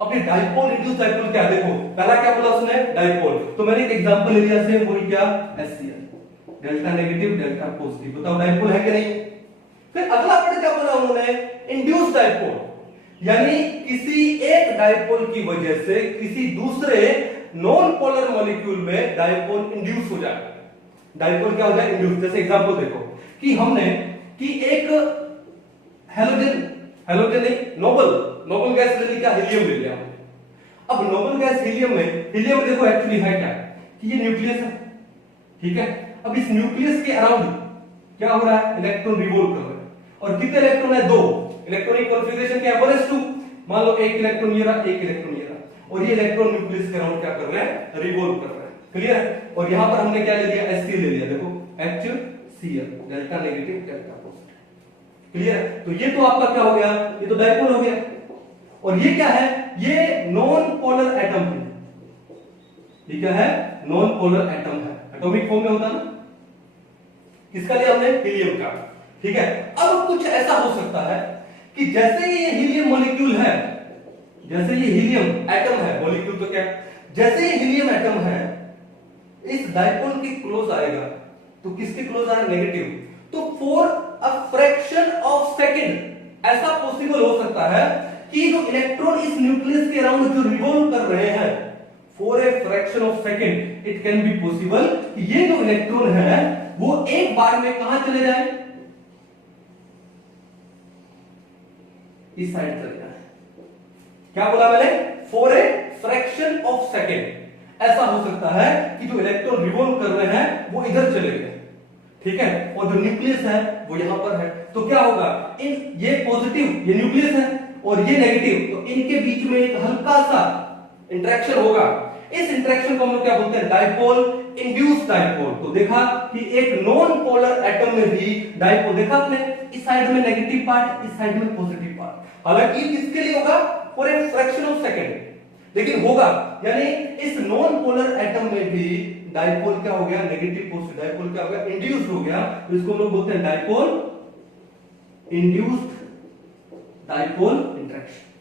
अब ये डाइपोल इंड्यूस्ड डाइपोल क्या? देखो पहला क्या बोला उसने? डाइपोल। तो मैंने एक एग्जांपल ले लिया, सेम वही क्या? HCl, delta negative, delta positive. बताओ डाइपोल है कि नहीं? फिर अगला वर्ड क्या बोला उन्होंने, इंड्यूस डाइपोल, यानी किसी एक डाइपोल की वजह से किसी दूसरे नॉन पोलर मॉलिक्यूल में डाइपोल इंड्यूस हो जाए। डाइपोल क्या हो जाए, इंड्यूस। जैसे एग्जांपल देखो कि हमने कि एक हेलोजन नहीं, नोबल गैस ले लिया, हीलियम ले लिया। अब नोबल गैस हीलियम में देखो एक्चुअली है क्या कि ये न्यूक्लियस है, ठीक है। अब इस न्यूक्लियस के अराउंड क्या हो रहा है, इलेक्ट्रॉन रिवॉल्व कर रहे हैं। और कितने इलेक्ट्रॉन है, 2। इलेक्ट्रॉनिक कॉन्फ़िगरेशन क्या है, 1s2। मान लो एक इलेक्ट्रॉन ये रहा, एक इलेक्ट्रॉन ये रहा, और ये इलेक्ट्रॉन न्यूक्लियस के अराउंड क्या कर रहे हैं, रिवॉल्व कर रहे हैं। क्लियर है। और यहां पर हमने क्या ले लिया, HCl ले लिया, देखो HCl, delta negative delta positive. Clear है। तो ये तो आपका क्या हो गया, ये तो डाइपोल हो गया। और ये क्या है, ये नॉन पोलर एटम है। ये क्या है, नॉन पोलर एटम है, एटॉमिक फॉर्म में होता ना। किसका लिया हमने, हीलियम का, ठीक है। अब कुछ ऐसा हो सकता है कि जैसे ये हीलियम मॉलिक्यूल है, जैसे ये हीलियम एटम है, मॉलिक्यूल तो क्या, जैसे ये हीलियम एटम है इस डाइपोल के क्लोज आएगा, तो किसके क्लोज आएगा, नेगेटिव। तो for a fraction of second ऐसा पॉसिबल हो सकता है कि जो इलेक्ट्रॉन इस न्यूक्लियस के अराउंड जो रिवॉल्व कर रहे हैं, for a fraction of second it can be possible कि ये जो इलेक्ट्रॉन है वो एक बार में कहां चले जाए, इस साइड चले जाए। क्या बोला मैंने, for a fraction of second ऐसा हो सकता है कि जो इलेक्ट्रॉन रिवॉल्व कर रहे हैं वो इधर चले गए, ठीक है, और जो न्यूक्लियस है वो यहां पर है। तो क्या होगा, इन ये पॉजिटिव, ये न्यूक्लियस है और ये नेगेटिव, तो इनके बीच में एक हल्का सा इंटरेक्शन होगा। इस इंटरेक्शन को हम लोग क्या बोलते हैं, डाइपोल इंड्यूस डाइपोल। तो देखा कि एक नॉन पोलर एटम में भी डाइपोल देखा आपने, इस साइड में नेगेटिव पार्ट, इस साइड में पॉजिटिव पार्ट। हालांकि किसके लिए होगा, for a fraction of second, लेकिन होगा। यानी इस नॉन पोलर एटम में भी डाइपोल क्या हो गया, नेगेटिव पॉजिटिव, डाइपोल क्या हो गया, इंड्यूस्ड हो गया। तो इसको हम लोग बोलते हैं डाइपोल इंड्यूस्ड डाइपोल इंटरेक्शन।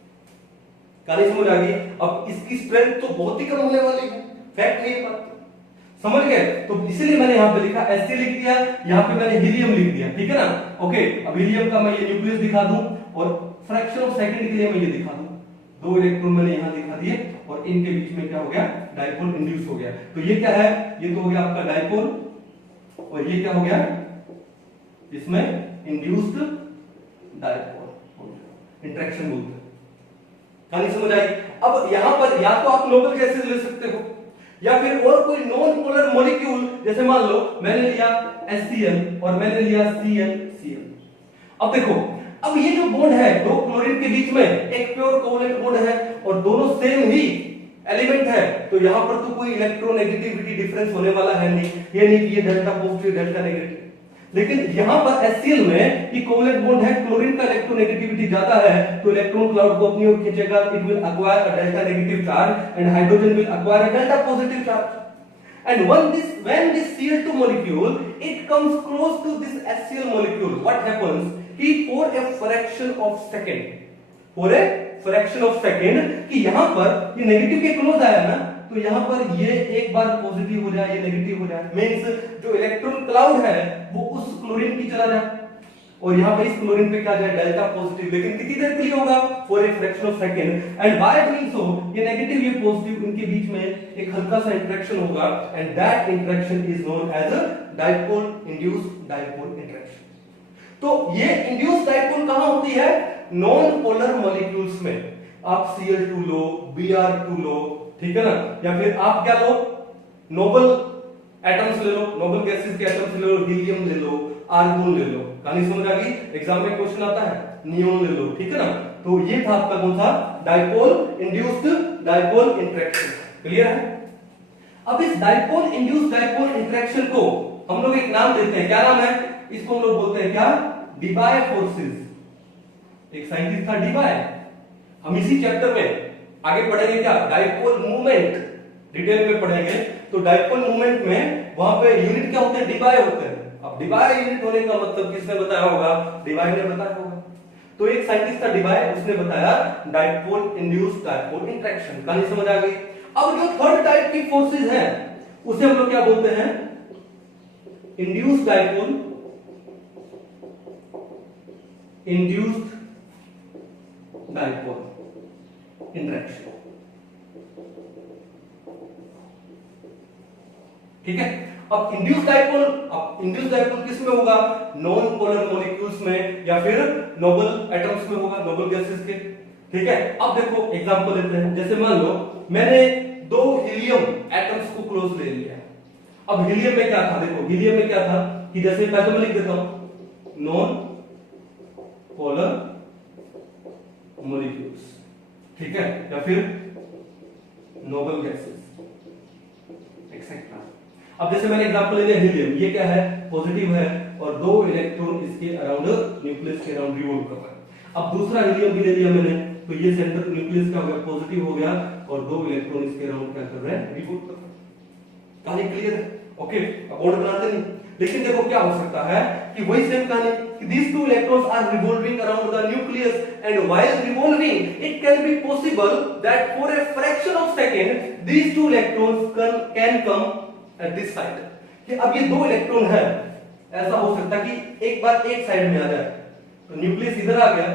कहानी समझ आ गई। अब इसकी स्ट्रेंथ तो बहुत ही कम होने वाली है, फैक्ट नहीं है, समझ गए। तो इसलिए मैंने यहां पे लिखा Hc लिख दिया, यहां पे मैंने हीलियम लिख दिया, ठीक है ना। ओके, अब हीलियम का मैं ये न्यूक्लियस दिखा दूं और फ्रैक्शन ऑफ सेकंड के लिए मैं ये दिखा दूं, 2 इलेक्ट्रॉन मैंने यहां दिखा दिए और इनके बीच में क्या हो गया, डाइपोल इंड्यूस हो गया। तो ये क्या है, ये तो हो गया आपका डाइपोल, और ये क्या हो गया, इसमें इंड्यूस्ड डाइपोल इंटरेक्शन बोलते हैं। कहानी समझ आई। अब यहां पर या तो आप नोबल गैसेस ले सकते हो या फिर और कोई नॉन पोलर मॉलिक्यूल, जैसे मान लो मैंने लिया HCl और मैंने लिया Cl। अब देखो, अब ये जो बॉन्ड है दो क्लोरीन के बीच में, एक प्योर कोवलेंट बॉन्ड है और दोनों सेम ही एलिमेंट है, तो यहां पर तो कोई इलेक्ट्रोनेगेटिविटी डिफरेंस होने वाला है नहीं। ये नहीं कि ये डेल्टा पॉजिटिव डेल्टा नेगेटिव, लेकिन यहां पर HCl में ये कोवलेंट बॉन्ड है, क्लोरीन का इलेक्ट्रोनेगेटिविटी ज्यादा है, तो इलेक्ट्रॉन क्लाउड को अपनी ओर खींचेगा, it will acquire a delta negative charge and hydrogen will acquire a delta positive charge. And when this Cl2 molecule it comes close to this HCl molecule, what happens? कि for a fraction of second कि यहां पर ये negative के close आया ना, तो यहां पर ये एक बार पॉजिटिव हो जाए, ये नेगेटिव हो जाए, मींस जो इलेक्ट्रॉन क्लाउड है वो उस क्लोरीन की चला जाए और यहां पर इस क्लोरीन पे क्या जाए, डेल्टा पॉजिटिव। लेकिन कितनी देर के लिए होगा, for a fraction of second. And by doing so ये नेगेटिव ये पॉजिटिव इनके बीच में एक हल्का सा इंटरेक्शन होगा, and that interaction is known as a dipole induced dipole interaction. तो ये इंड्यूस्ड डाइपोल कहां होती है, नॉन पोलर मॉलिक्यूल्स में। आप Cl2 लो, Br2 लो, ठीक है ना, या फिर आप क्या लो, नोबल एटम्स ले लो, नोबल गैसेस के एटम्स ले लो, हीलियम ले लो, आर्गोन ले लो। कहानी समझ आ गई। एग्जाम में क्वेश्चन आता है, नियोन ले लो, ठीक है ना। तो ये था आपका कौन सा, dipole induced dipole interaction. Clear है। अब इस डाइपोल इंड्यूस्ड डाइपोल इंटरेक्शन को हम लोग एक नाम देते हैं, क्या नाम है, इसको हम लोग बोलते हैं क्या, डिबाय फोर्सेस। एक साइंटिस्ट था डिबाय, हम इसी चैप्टर में आगे पढ़ेंगे क्या, डाइपोल मूवमेंट डिटेल में पढ़ेंगे। तो डाइपोल मूवमेंट में वहां पे यूनिट क्या होते हैं, डिबाय होते हैं। अब डिबाय यूनिट होने का मतलब किसने बताया होगा, डिबाय ने बताया होगा। तो एक साइंटिस्ट था डिबाय, उसने बताया डाइपोल इंड्यूस्ड डाइपोल इंटरेक्शन। कहानी समझ आ गई। अब जो थर्ड टाइप की फोर्सेस हैं उसे हम लोग क्या बोलते हैं, induced dipole induced dipole interaction. ठीक है, अब इंड्यूस्ड डाइपोल किस में होगा? नॉन पोलर मॉलिक्यूल्स में या फिर नोबल एटम्स में होगा, नोबल गैसेस के। ठीक है, अब देखो एग्जांपल लेते हैं। जैसे मान लो मैंने दो हीलियम एटम्स को क्लोज ले लिया। अब हीलियम में क्या था? देखो हीलियम में क्या था कि जैसे मैं तो लिख देता हूं नॉन पोलर मॉलिक्यूल्स, ठीक है, या फिर नोबल गैसेस एक्सेट्रा। अब जैसे मैंने एग्जांपल ले लिया हीलियम, ये क्या है? पॉजिटिव है और दो इलेक्ट्रॉन इसके अराउंड न्यूक्लियस के अराउंड रिवॉल्व कर रहा है। अब दूसरा हीलियम भी ले लिया मैंने, तो ये सेंटर न्यूक्लियस क्या हो गया? पॉजिटिव हो गया और दो इलेक्ट्रॉन इसके अराउंड क्या कर रहे हैं? रिवॉल्व कर रहे हैं। कहानी क्लियर है? ओके, अब बोर्ड बनाते नहीं, लेकिन देखो क्या हो सकता है कि वही सेम कहानी कि these two electrons are revolving around the nucleus, and while revolving it can be possible that for a fraction of second these two electrons can come at this side। कि अब ये दो इलेक्ट्रॉन है, ऐसा हो सकता है कि एक बार एक साइड में आ जाए, तो न्यूक्लियस इधर आ गया,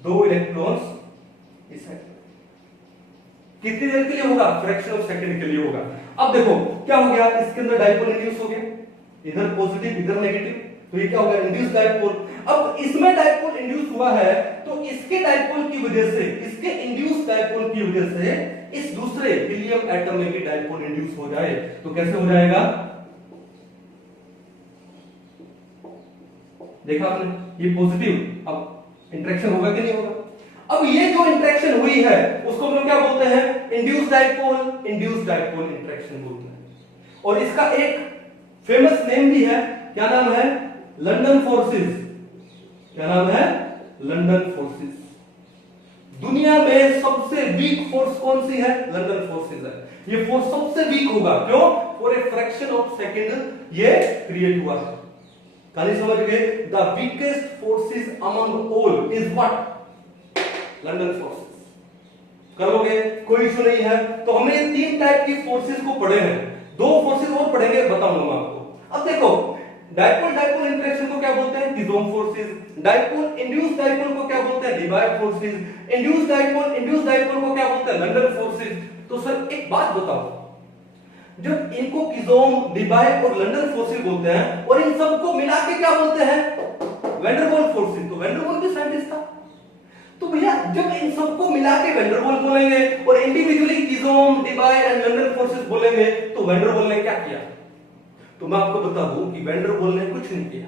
दो इलेक्ट्रॉन्स इस साइड। कितनी देर के लिए होगा? फ्रैक्शन ऑफ सेकंड के लिए होगा। अब देखो क्या हो गया, इसके अंदर डाइपोल इंड्यूस हो गया, इधर पॉजिटिव इधर नेगेटिव, तो ये क्या होगा? Induce dipole. अब इसमें डाइपोल इंड्यूस हुआ है, तो इसके डाइपोल की वजह से, इसके इंड्यूस डाइपोल की वजह से इस दूसरे हीलियम एटम में भी डाइपोल इंड्यूस हो जाए, तो कैसे हो जाएगा? देखा आपने, ये पॉजिटिव, अब इंटरेक्शन होगा कि नहीं होगा? अब ये जो इंटरेक्शन हुई है उसको हम लोग क्या बोलते हैं? इंड्यूस्ड डाइपोल इंटरेक्शन बोलते हैं। और इसका एक फेमस नेम भी है, क्या नाम है? London forces. क्या नाम है? London forces. दुनिया में सबसे वीक फोर्स कौन सी है? लंदन फोर्सेस है। ये फोर्स सबसे वीक होगा, क्यों? For a fraction of second ये क्रिएट हुआ है। कहानी समझ गए? The weakest forces among all is what? London forces. करोगे, कोई इशू नहीं है। तो हमने तीन टाइप की फोर्सेस को पढ़े हैं, दो फोर्सेस और पढ़ेंगे, बताऊंगा मैं आपको। अब देखो डाइपोल इंटरेक्शन को क्या बोलते हैं? किसोम फोर्सेस। डाइपोल इंड्यूस्ड डाइपोल को क्या बोलते हैं? डिबाय फोर्सेस। इंड्यूस्ड डाइपोल को क्या बोलते हैं? London forces. तो सर एक बात बताओ, जब इनको किसोम, डिबाय और लंदन फोर्सेस बोलते हैं और इन सबको मिला के क्या बोलते हैं? Der Waals forces. तो वैंडरवाल्स भी साइंटिस्ट था, तो भैया जब इन सबको मिला के वैंडरवाल बोलेंगे और individually Keesom, Debye and London forces बोलेंगे, तो वैंडरवाल ने क्या किया? तो मैं आपको बता दूं कि वैंडरवाल ने कुछ नहीं किया।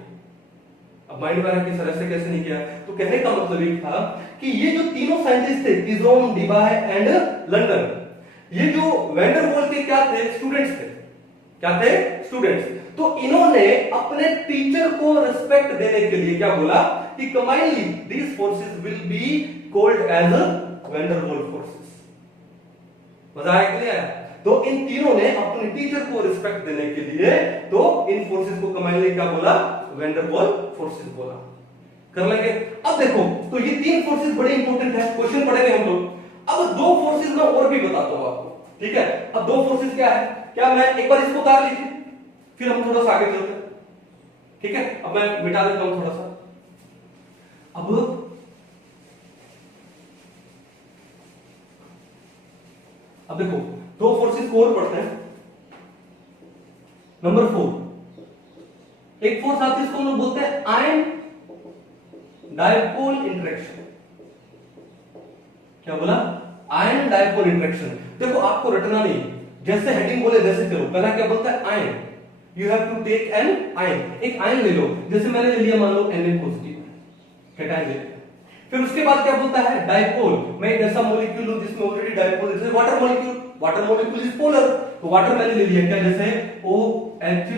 अब माइंड में आ रहा है कि सर ऐसे कैसे नहीं किया? तो कहने का मतलब ये था कि ये जो तीनों साइंटिस्ट थे, किसोम, डिबाय एंड लंदन, ये जो वैंडरवाल के क्या थे? स्टूडेंट्स थे। क्या थे? स्टूडेंट्स। तो इन्होंने अपने टीचर को रिस्पेक्ट देने के लिए क्या बोला कि combinedly these forces will be called as van der Waals forces. मजा आया कि नहीं आया? तो इन तीनों ने अपने टीचर को रिस्पेक्ट देने के लिए तो इन फोर्सेस को कम्बाइनली क्या बोला? वैंडरवाल फोर्सेस बोला। कर लेंगे? अब देखो, तो ये तीन फोर्सेस बड़े इंपॉर्टेंट है, क्वेश्चन पढ़ेंगे हम लोग। अब दो फोर्सेस मैं और भी बताता हूं आपको, ठीक है? अब दो फोर्सेस क्या है? क्या मैं एक बार इसको उतार लीजिए, फिर हम थोड़ा सा आगे चलते हैं, ठीक है? अब मैं मिटा देता हूं थोड़ा सा। अब देखो दो फोर्सेस को और पढ़ते हैं। नंबर 4, एक फोर्स आती है, इसको हम लोग बोलते हैं आयन डाइपोल इंटरेक्शन। क्या बोला? Ion dipole interaction. देखो आपको रटना नहीं, जैसे हेडिंग बोले वैसे चलो। पहला क्या बोलता है? Ion. You have to take an ion. एक आयन ले लो, जैसे मैंने ले लिया मान लो Na पॉजिटिव, कैटायन ले। फिर उसके बाद क्या बोलता है? डाइपोल। मैं एक ऐसा मॉलिक्यूल लूं जिसमें ऑलरेडी डाइपोल है, जैसे water molecule. Water molecule is polar, तो वाटर मैंने ले लिया क्या? जैसे OH,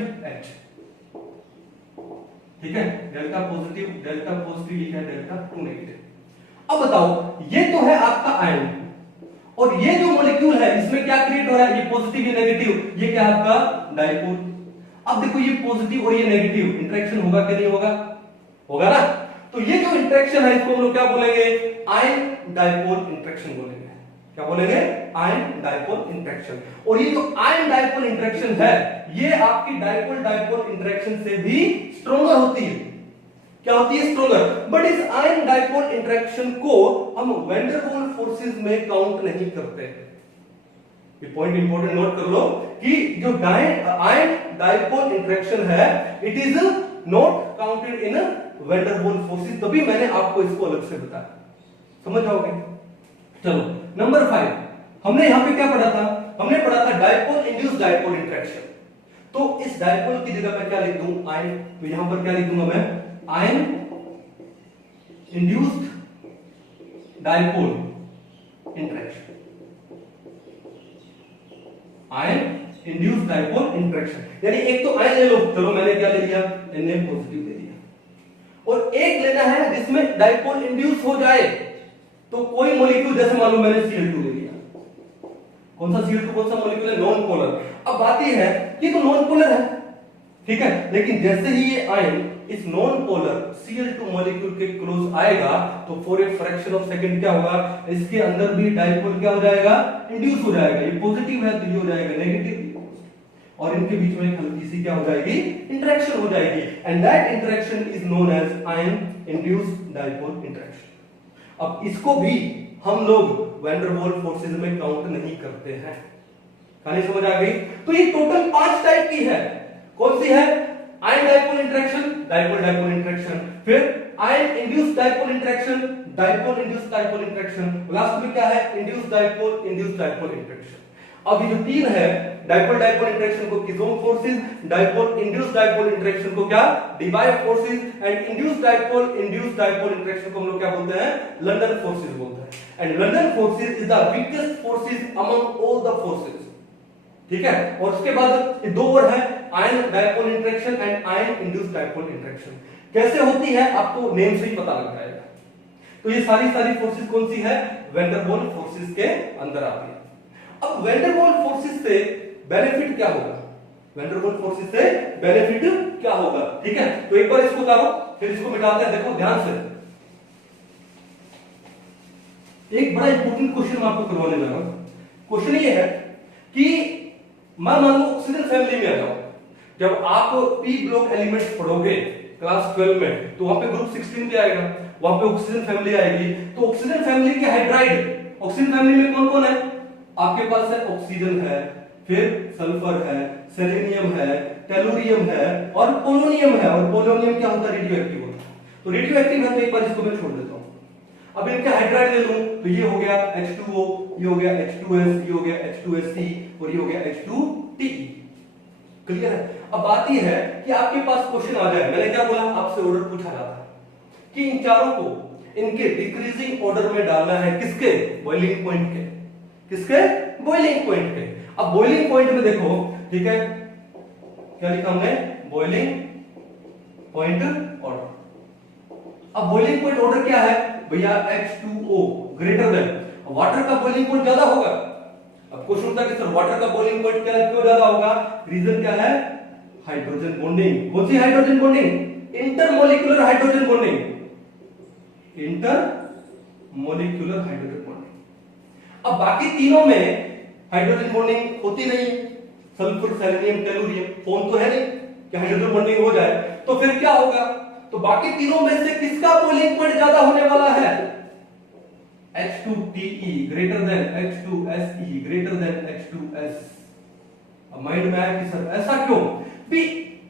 ठीक है? डेल्टा पॉजिटिव लिखा है, डेल्टा 2 नेगेटिव। अब बताओ, ये तो है आपका आयन, और ये जो मॉलिक्यूल है इसमें क्या क्रिएट हो रहा है? ये पॉजिटिव, ये नेगेटिव, ये क्या आपका? डाइपोल। अब देखो ये पॉजिटिव और ये नेगेटिव, इंटरेक्शन होगा कि नहीं होगा? होगा ना? तो ये जो इंटरेक्शन है इसको हम लोग क्या बोलेंगे? आयन डाइपोल इंटरेक्शन बोलेंगे। क्या बोलेंगे? Ion dipole interaction. और ये जो आयन डाइपोल इंटरेक्शन है, ये आपकी डाइपोल इंटरेक्शन से भी स्ट्रॉन्गर होती है। क्या होती है, स्ट्रॉन्गर। बट इस आयन डाइपोल इंटरेक्शन को हम वैन डेर वाल्स फोर्सेस में काउंट नहीं करते। ये पॉइंट इंपॉर्टेंट नोट कर लो कि जो आयन डाइपोल इंटरेक्शन है it is not counted in van der Waals forces, तभी मैंने आपको इसको अलग से बताया, समझ जाओगे। चलो नंबर 5, हमने यहां पे क्या पढ़ा था, हमने पढ़ा था डाइपोल इंड्यूस्ड डाइपोल इंटरेक्शन। तो इस डाइपोल की जगह मैं क्या लिख दूं, आयन, तो यहां पर क्या लिख दूंगा मैं, ion induced dipole interaction, ion induced dipole interaction. यानी एक तो आयन ले लो, चलो मैंने क्या ले लिया, Na पॉजिटिव ले लिया, और एक लेना है जिसमें डाइपोल इंड्यूस हो जाए, तो कोई मॉलिक्यूल, जैसे मान लो मैंने Cl2 ले लिया, कौन सा Cl2, कौन सा मॉलिक्यूल है, नॉन पोलर। अब बात यह है कि तो नॉन पोलर है, ठीक है, लेकिन जैसे ही ये आयन इस नॉन पोलर Cl2 मॉलिक्यूल के क्लोज आएगा तो for a fraction of second क्या होगा, इसके अंदर भी डाइपोल क्या हो जाएगा, इंड्यूस हो जाएगा। ये पॉजिटिव है तो ये हो जाएगा नेगेटिव, और इनके बीच में हल्की सी क्या हो जाएगी, इंटरेक्शन हो जाएगी, and that interaction is known as ion induced dipole interaction. अब इसको भी हम लोग वैन डेर वाल्स फोर्सेस में काउंट नहीं करते हैं। कहानी समझ आ गई। तो ये टोटल 5 टाइप की है, कौन सी है, ion dipole interaction, dipole dipole interaction, फिर ion induced dipole interaction, dipole induced dipole interaction, last में क्या है, इंड्यूस्ड डाइपोल इंटरेक्शन। अब ये जो 3 है, डाइपोल डाइपोल इंटरेक्शन को Keesom forces, dipole induced dipole interaction को क्या, Debye forces, and induced dipole interaction को हम लोग क्या बोलते हैं, लंडन फोर्सेस बोलते हैं। And London forces is the weakest forces among all the forces, ठीक है। और उसके बाद ये 2 और है, ion dipole interaction and ion induced dipole interaction. कैसे होती है आपको नेम से ही पता लग जाएगा। तो ये सारी फोर्सेस कौन सी है, वैन डेर वाल्स फोर्सेस के अंदर आती है। अब वैन डेर वाल्स फोर्सेस से बेनिफिट क्या होगा, वैन डेर वाल्स फोर्सेस से बेनिफिट क्या होगा, ठीक है। तो एक बार इसको उतारो, फिर इसको मिटाते हैं। देखो ध्यान से, एक बड़ा इंपॉर्टेंट क्वेश्चन मैं आपको करवाने जा रहा हूं। क्वेश्चन ये है कि मान लो ऑक्सीजन फैमिली में आ जाओ, जब आप पी ब्लॉक एलिमेंट्स पढ़ोगे क्लास 12 में, तो वहां पे ग्रुप 16 पे आएगा, वहां पे ऑक्सीजन फैमिली आएगी। तो ऑक्सीजन फैमिली के हाइड्राइड, ऑक्सीजन फैमिली में कौन कौन है, आपके पास है ऑक्सीजन है, फिर सल्फर है, सेलेनियम है, टेलुरियम है और पोलोनियम है। और पोलोनियम क्या होता है, रेडियो एक्टिव होता है। तो रेडियो एक्टिव है, तो एक बार इसको मैं छोड़ देता हूं। अब इनके हाइड्राइड ले लूं तो ये हो गया H2O, ये हो गया H2S, ये हो गया H2SC और ये हो गया H2TE। क्लियर है। अब बात ये है कि आपके पास क्वेश्चन आ जाए, मैंने क्या बोला, आपसे ऑर्डर पूछा जाता है कि इन चारों को इनके डिक्रीजिंग ऑर्डर में डालना है, किसके, बॉइलिंग पॉइंट के, किसके, बॉइलिंग पॉइंट के। अब बॉइलिंग पॉइंट में देखो, ठीक है, क्या लिखा हमने, बॉइलिंग पॉइंट ऑर्डर। अब बॉइलिंग पॉइंट ऑर्डर क्या है भैया, H2O ग्रेटर देन, वाटर का बॉइलिंग पॉइंट ज्यादा होगा। अब क्वेश्चन था कि सर वाटर का बॉइलिंग पॉइंट क्या, क्यों ज्यादा होगा, रीजन क्या है, हाइड्रोजन बॉन्डिंग। कौन सी hydrogen bonding, intermolecular hydrogen bonding, intermolecular hydrogen bonding. अब बाकी तीनों में हाइड्रोजन बॉन्डिंग होती नहीं है, सल्फर, सेलेनियम, टेलुरियम, फोन तो है नहीं कि हाइड्रोजन बॉन्डिंग हो जाए। तो फिर क्या होगा, तो बाकी तीनों में से किसका बॉइलिंग पॉइंट ज्यादा होने वाला है, H2TE greater than H2SE greater than H2S। अब माइंड में आया कि सर ऐसा क्यों, भी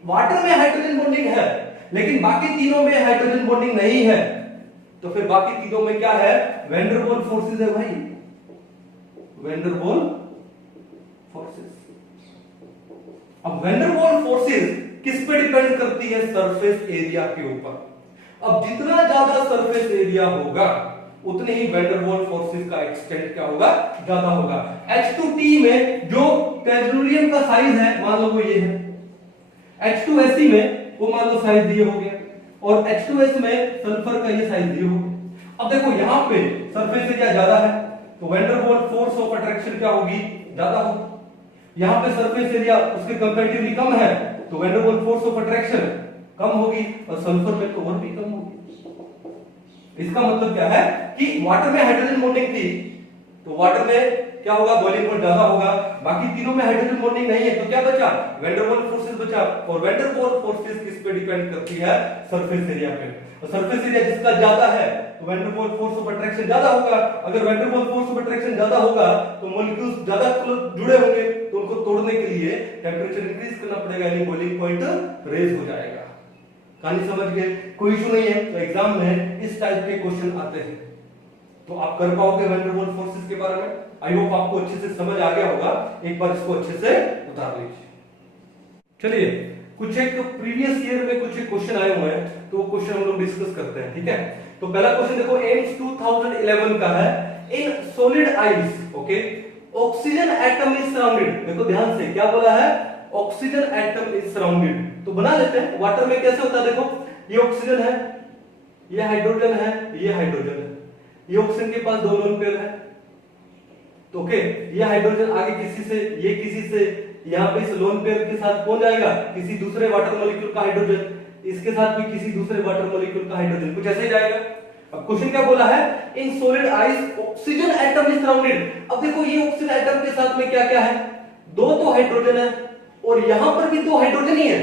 वाटर में हाइड्रोजन बॉन्डिंग है लेकिन बाकी तीनों में हाइड्रोजन बॉन्डिंग नहीं है, तो फिर बाकी तीनों में क्या है, वैन डेर वाल्स फोर्सेस है भाई, वैन डेर वाल्स फोर्सेस। अब वैन डेर वाल्स फोर्सेस किस पे डिपेंड करती है, सरफेस एरिया के ऊपर। अब जितना ज्यादा सरफेस एरिया होगा उतने ही वैन डेर वाल्स फोर्सेस का एक्सटेंट क्या होगा, ज्यादा होगा। H2T में जो टेलुरियम का साइज है, मान लो वो ये है, H2SE में वो मान लो साइज ये हो गया, और H2S में सल्फर का ये साइज ये हो गया। अब देखो यहां पे सरफेस एरिया ज्यादा है तो van der Waals force of attraction क्या होगी, ज्यादा होगी। यहां पे सरफेस एरिया उसके कंपैरेटिवली कम है तो van der Waals force of attraction कम होगी, और सल्फर में तो और भी कम होगी। इसका मतलब क्या है कि वाटर में हाइड्रोजन बॉन्डिंग थी तो वाटर में क्या होगा, बॉइलिंग पॉइंट ज्यादा होगा। बाकी तीनों में हाइड्रोजन बॉन्डिंग नहीं है, तो क्या बचा, वैन डर वाल्स फोर्सेस बचा। और वैन डर वाल्स फोर्सेस किस पे डिपेंड करती है, सरफेस एरिया पे। और सरफेस एरिया जिसका ज्यादा है तो van der Waals force of attraction ज्यादा होगा। अगर van der Waals force of attraction ज्यादा होगा तो मॉलिक्यूल्स ज्यादा जुड़े होंगे, तो उनको तोड़ने के लिए टेंपरेचर इंक्रीज करना पड़ेगा, यानी बॉइलिंग पॉइंट रेज हो जाएगा। कहानी समझ गए, कोई इशू नहीं है। तो एग्जाम में इस टाइप के क्वेश्चन आते हैं, तो आप कर पाओगे वैन डर वाल्स फोर्सेस के बारे में। आई होप आपको अच्छे से समझ आ गया होगा, एक बार इसको अच्छे से उतार लीजिए। चलिए कुछ एक प्रीवियस ईयर में कुछ एक क्वेश्चन आए हुए हैं, तो वो क्वेश्चन हम लोग डिस्कस करते हैं, ठीक है। तो पहला क्वेश्चन देखो, एम्स 2011 का है, in solid ice okay oxygen atom is surrounded. देखो ध्यान से क्या बोला है, ऑक्सीजन एटम इज सराउंडेड। तो बना लेते हैं, वाटर में कैसे होता है, देखो ये ऑक्सीजन है, ये हाइड्रोजन है, ये हाइड्रोजन है, ये ऑक्सीजन के पास दो लोन पेयर है, तो ओके ये हाइड्रोजन आगे किसी से, ये किसी से, यहाँ पे इस लोन पेयर के साथ कौन जाएगा, किसी दूसरे वाटर मॉलिक्यूल का हाइड्रोजन, इसके साथ भी किसी दूसरे वाटर मॉलिक्यूल का हाइड्रोजन, कुछ ऐसे ही जाएगा। अब क्वेश्चन क्या बोला है, in solid ice oxygen atom is surrounded. अब देखो ये ऑक्सीजन एटम के साथ में क्या क्या है, दो तो हाइड्रोजन है और यहां पर भी दो हाइड्रोजन ही है,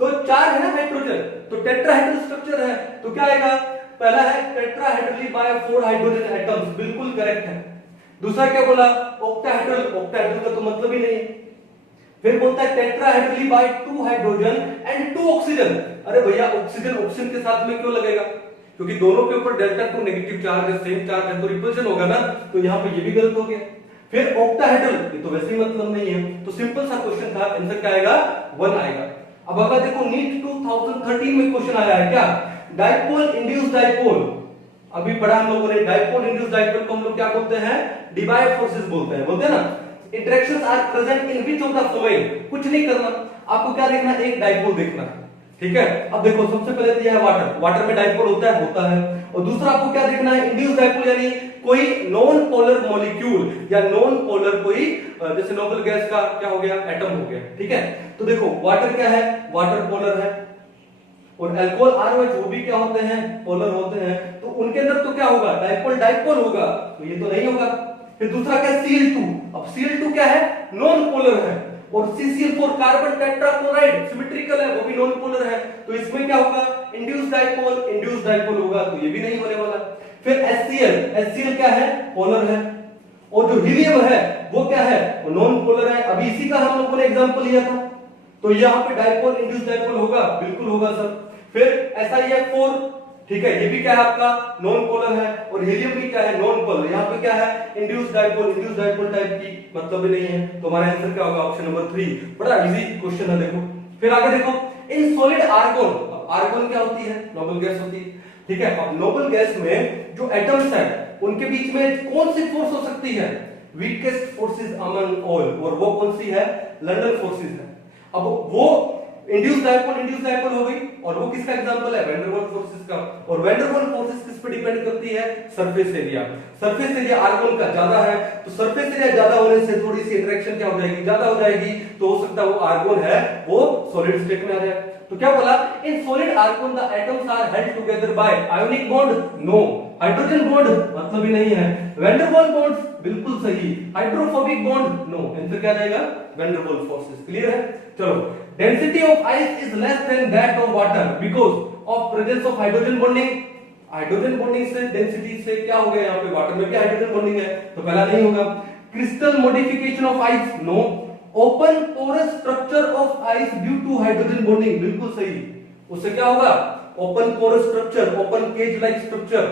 तो चार है ना हाइड्रोजन, तो टेट्राहेड्रल स्ट्रक्चर है। तो क्या आएगा, पहला है टेट्राहेड्रली बाय 4 हाइड्रोजन एटम्स, बिल्कुल करेक्ट है। दूसरा क्या बोला, ऑक्टाहेड्रल, ऑक्टाहेड्रल का तो मतलब ही नहीं है। फिर बोलता है tetrahedrally by 2 hydrogen and 2 oxygen. अरे भैया ऑक्सीजन ऑक्सीजन के साथ में क्यों लगेगा, क्योंकि दोनों के ऊपर डेल्टा 2 नेगेटिव चार्ज है, सेम चार्ज है, तो रिपल्शन होगा ना, तो यहां पे ये भी गलत हो गया। फिर ऑक्टाहेड्रल, ये तो वैसे ही मतलब नहीं है, तो सिंपल सा क्वेश्चन था, आंसर क्या आएगा, 1 आएगा। अब अगर देखो नीट 2013 में क्वेश्चन आया है क्या, डाइपोल इंड्यूस्ड डाइपोल, अभी पढ़ा हम लोगों ने, डाइपोल इंड्यूस्ड डाइपोल को हम लोग क्या बोलते हैं, डिवाइड फोर्सेस बोलते हैं ना। Interactions are present in which of the following, कुछ नहीं करना, आपको क्या देखना है, एक डाइपोल देखना है, ठीक है। अब देखो सबसे पहले दिया है वाटर, वाटर में डाइपोल होता है, और दूसरा आपको क्या देखना है, इंड्यूस्ड डाइपोल, यानी कोई नॉन पोलर मॉलिक्यूल या नॉन पोलर कोई, जैसे नोबल गैस का क्या हो गया, एटम हो गया, ठीक है। तो देखो वाटर क्या है, वाटर पोलर है, और अल्कोहल ROH वो भी क्या होते हैं, पोलर होते हैं, तो उनके अंदर तो क्या होगा, डाइपोल डाइपोल होगा, तो ये तो नहीं होगा। फिर दूसरा क्या है, Cl2, अब Cl2 क्या है, नॉन पोलर है, और CCl4 कार्बन टेट्राक्लोराइड सिमेट्रिकल है, वो भी नॉन पोलर है, तो इसमें क्या होगा, इंड्यूस्ड डाइपोल होगा, तो ये भी नहीं होने वाला। फिर HCl क्या है, पोलर है, और जो हीलियम है वो क्या है, वो नॉन पोलर है। अभी इसी का हम लोगों ने एग्जांपल लिया था, तो यहाँ पे डाइपोल इंड्यूस्ड डाइपोल होगा, बिल्कुल होगा सर। फिर SiF4, ठीक है, ये भी क्या है आपका, नॉन पोलर है, और हीलियम भी क्या है, नॉन पोलर। यहाँ पे क्या है, इंड्यूस्ड डाइपोल टाइप की मतलब भी नहीं है, तो हमारा आंसर क्या होगा, ऑप्शन नंबर 3। बड़ा इजी क्वेश्चन है, देखो। फिर आगे देखो, इन सॉलिड आर्गन, आर्गन क्या होती है, नोबल गैस होती है, ठीक है। अब नोबल गैस में जो एटम्स है उनके बीच में कौन सी फोर्स हो सकती है, वीकेस्ट फोर्सेस अमंग ऑल, और वो कौन सी है, लंडन फोर्सेस है। अब वो इंड्यूस्ड डाइपोल हो गई, और वो किसका एग्जांपल है, वैन डर वाल्स फोर्सेस का। और वैन डर वाल्स फोर्सेस किस पे डिपेंड करती है, surface area. Surface area argon का ज्यादा है, तो सरफेस एरिया ज्यादा होने से थोड़ी सी इंटरेक्शन क्या हो जाएगी, ज्यादा हो जाएगी, तो हो सकता है वो आर्गन है वो सॉलिड स्टेट में आ जाए। तो क्या बोला, in solid argon the atoms are held together by ionic bond, no. Hydrogen bond मतलब ही नहीं है। वैन डर वाल्स बॉन्ड्स, बिल्कुल सही। Hydrophobic bond, no. आंसर क्या जाएगा, van der Waals forces. Clear है, चलो। Density of ice is less than that of water because of presence of hydrogen bonding. Hydrogen bonding से डेंसिटी से क्या हो गया, यहाँ पे वाटर में भी हाइड्रोजन बॉन्डिंग है, तो पहला नहीं होगा। Crystal modification of ice, no. Open porous structure of ice due to hydrogen bonding, बिल्कुल सही। उससे क्या होगा, open porous structure, open cage like structure,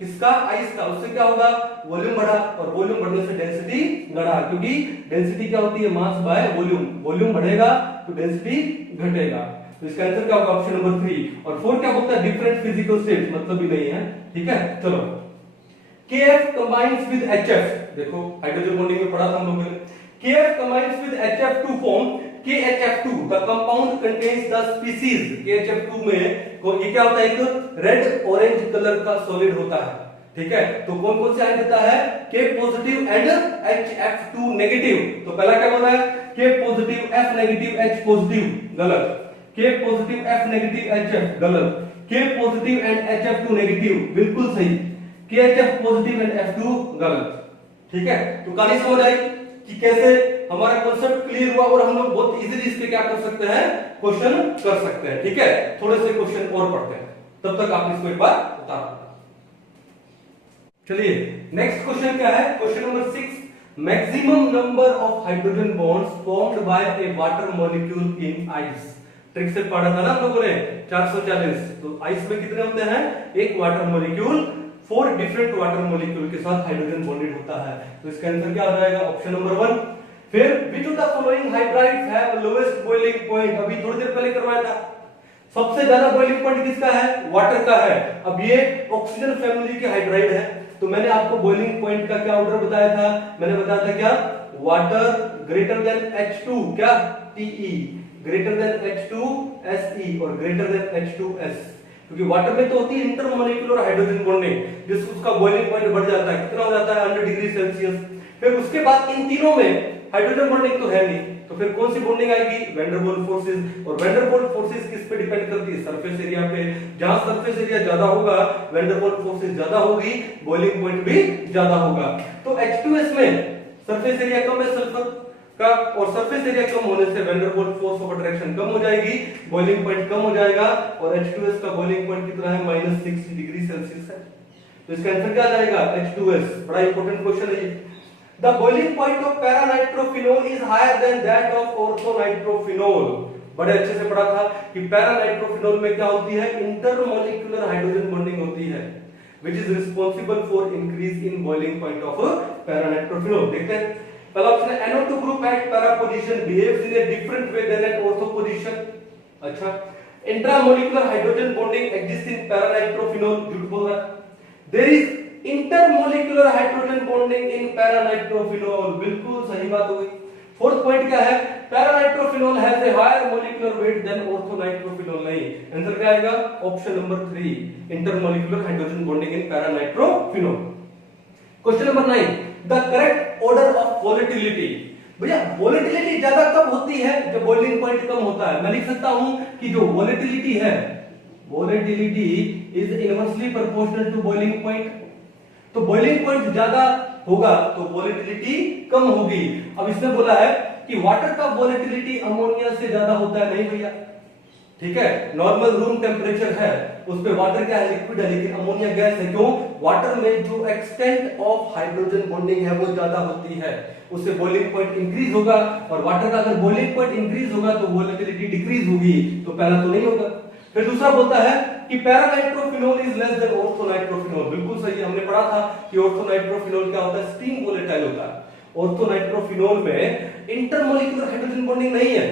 किसका, आइस का, उससे क्या होगा, वॉल्यूम बढ़ा, और वॉल्यूम बढ़ने से डेंसिटी बढ़ा, क्योंकि डेंसिटी क्या होती है, मास बाय वॉल्यूम, वॉल्यूम बढ़ेगा तो डेंसिटी घटेगा। तो इसका आंसर क्या होगा, ऑप्शन नंबर 3। और 4 क्या बोलता है, डिफरेंट फिजिकल स्टेट, मतलब भी नहीं है, ठीक है। चलो, KF combines with HF, देखो हाइड्रोजन बॉन्डिंग में पढ़ा था हम लोगों ने। KF combines with HF to form KHF2, the compound contains the species। KHF2 में ये क्या होता है, एक रेड ऑरेंज कलर का सॉलिड होता है, ठीक है। तो कौन कौन से आयन देता है, K positive and HF2 negative. तो पहला क्या बोला है, K positive F negative H positive, गलत। K positive F negative HF, गलत। K positive and HF2 negative, बिल्कुल सही। KHF पॉजिटिव एंड F2, गलत। ठीक है, तो कहानी समझ आई कि कैसे हमारा कॉन्सेप्ट क्लियर हुआ और हम लोग बहुत इजीली इस पे क्या कर सकते हैं, क्वेश्चन कर सकते हैं। ठीक है, थोड़े से क्वेश्चन और पढ़ते हैं, तब तक आप इसको एक बार उतार। चलिए नेक्स्ट क्वेश्चन क्या है, question number 6, maximum number of hydrogen bonds formed by A water molecule in ice. Trick से पढ़ा था ना हम लोगों ने 440। तो आइस में कितने होते हैं, एक water molecule 4 different water molecule के साथ हाइड्रोजन बॉन्डेड होता है। तो इसका आंसर क्या हो जाएगा, ऑप्शन नंबर 1। फिर विच of the following hydrides have lowest boiling point, अभी थोड़ी देर पहले करवाया था, सबसे ज्यादा बॉइलिंग पॉइंट किसका है, वाटर का है। अब ये ऑक्सीजन फैमिली के हाइड्राइड है, तो मैंने आपको बॉइलिंग पॉइंट का क्या ऑर्डर बताया था, मैंने बताया था क्या, वाटर ग्रेटर देन H2 क्या Te, greater than H2 Se और ग्रेटर देन H2S। क्योंकि वाटर में तो होती है इंटरमॉलिक्यूलर हाइड्रोजन बॉन्डिंग, जिससे उसका बॉइलिंग पॉइंट बढ़ जाता है, कितना हो जाता है 100 डिग्री सेल्सियस। फिर उसके बाद इन तीनों में हाइड्रोजन बॉन्डिंग तो है नहीं, तो फिर कौन सी बॉन्डिंग आएगी, वैन डर वाल्स फोर्सेस। और वैन डर वाल्स फोर्सेस किस पे डिपेंड करती है, सरफेस एरिया पे। जहां सरफेस एरिया ज्यादा होगा, वैन डर वाल्स फोर्सेस ज्यादा होगी, बॉइलिंग पॉइंट भी ज्यादा होगा। तो H2S में सरफेस एरिया कम है सल्फर का, और सरफेस एरिया कम होने से van der Waals force of attraction कम हो जाएगी, बॉइलिंग पॉइंट कम हो जाएगा, और H2S का बॉइलिंग पॉइंट कितना है, -60 डिग्री सेल्सियस है। तो इसका आंसर क्या आ जाएगा, H2S। बड़ा इंपॉर्टेंट क्वेश्चन है ये। The boiling point of para-nitrophenol is higher than that of ortho-nitrophenol। बड़े अच्छे से पढ़ा था कि para-nitrophenol में क्या होती है, इंटरमॉलिक्यूलर हाइड्रोजन बॉन्डिंग होती है, which is responsible for increase in boiling point of para-nitrophenol। देखते हैं, पहला ऑप्शन है NO2 group at para position behaves in a different way than at ortho position। अच्छा, intramolecular hydrogen bonding exists in para-nitrophenol, झूठ बोल रहा है। There is intermolecular hydrogen bonding in paranitrophenol, बिल्कुल सही बात हो गई। फोर्थ पॉइंट क्या है, paranitrophenol has a higher molecular weight than orthonitrophenol. नहीं, आंसर क्या आएगा, option number 3, intermolecular hydrogen bonding in paranitrophenol. Question number 9, the correct order of volatility. भैया वोलेटिलिटी ज्यादा कब होती है, जब बॉइलिंग पॉइंट कम होता है। मैं लिख सकता हूं कि जो वोलेटिलिटी है, volatility is inversely proportional to boiling point. तो बॉइलिंग पॉइंट ज्यादा होगा तो वोलेटिलिटी कम होगी। अब इसने बोला है कि वाटर का वोलेटिलिटी अमोनिया से ज्यादा होता है, नहीं भैया, ठीक है, नॉर्मल रूम टेम्परेचर है, उस पे वाटर क्या है, लिक्विड है, लेकिन अमोनिया गैस है। क्यों, वाटर में जो एक्सटेंट ऑफ हाइड्रोजन बॉन्डिंग है वो ज्यादा होती है, उससे बॉइलिंग पॉइंट इंक्रीज होगा, और वाटर का अगर बॉइलिंग पॉइंट इंक्रीज होगा तो वोलेटिलिटी डिक्रीज होगी। तो पहला तो नहीं होगा। फिर दूसरा बोलता है कि पैरानाइट्रोफिनोल इज लेस देन ऑर्थोनाइट्रोफिनोल, बिल्कुल सही। हमने पढ़ा था कि ऑर्थोनाइट्रोफिनोल क्या होता है, स्टीम वोलेटाइल होता है। ऑर्थोनाइट्रोफिनोल में इंटरमॉलिक्यूलर हाइड्रोजन बॉन्डिंग नहीं है,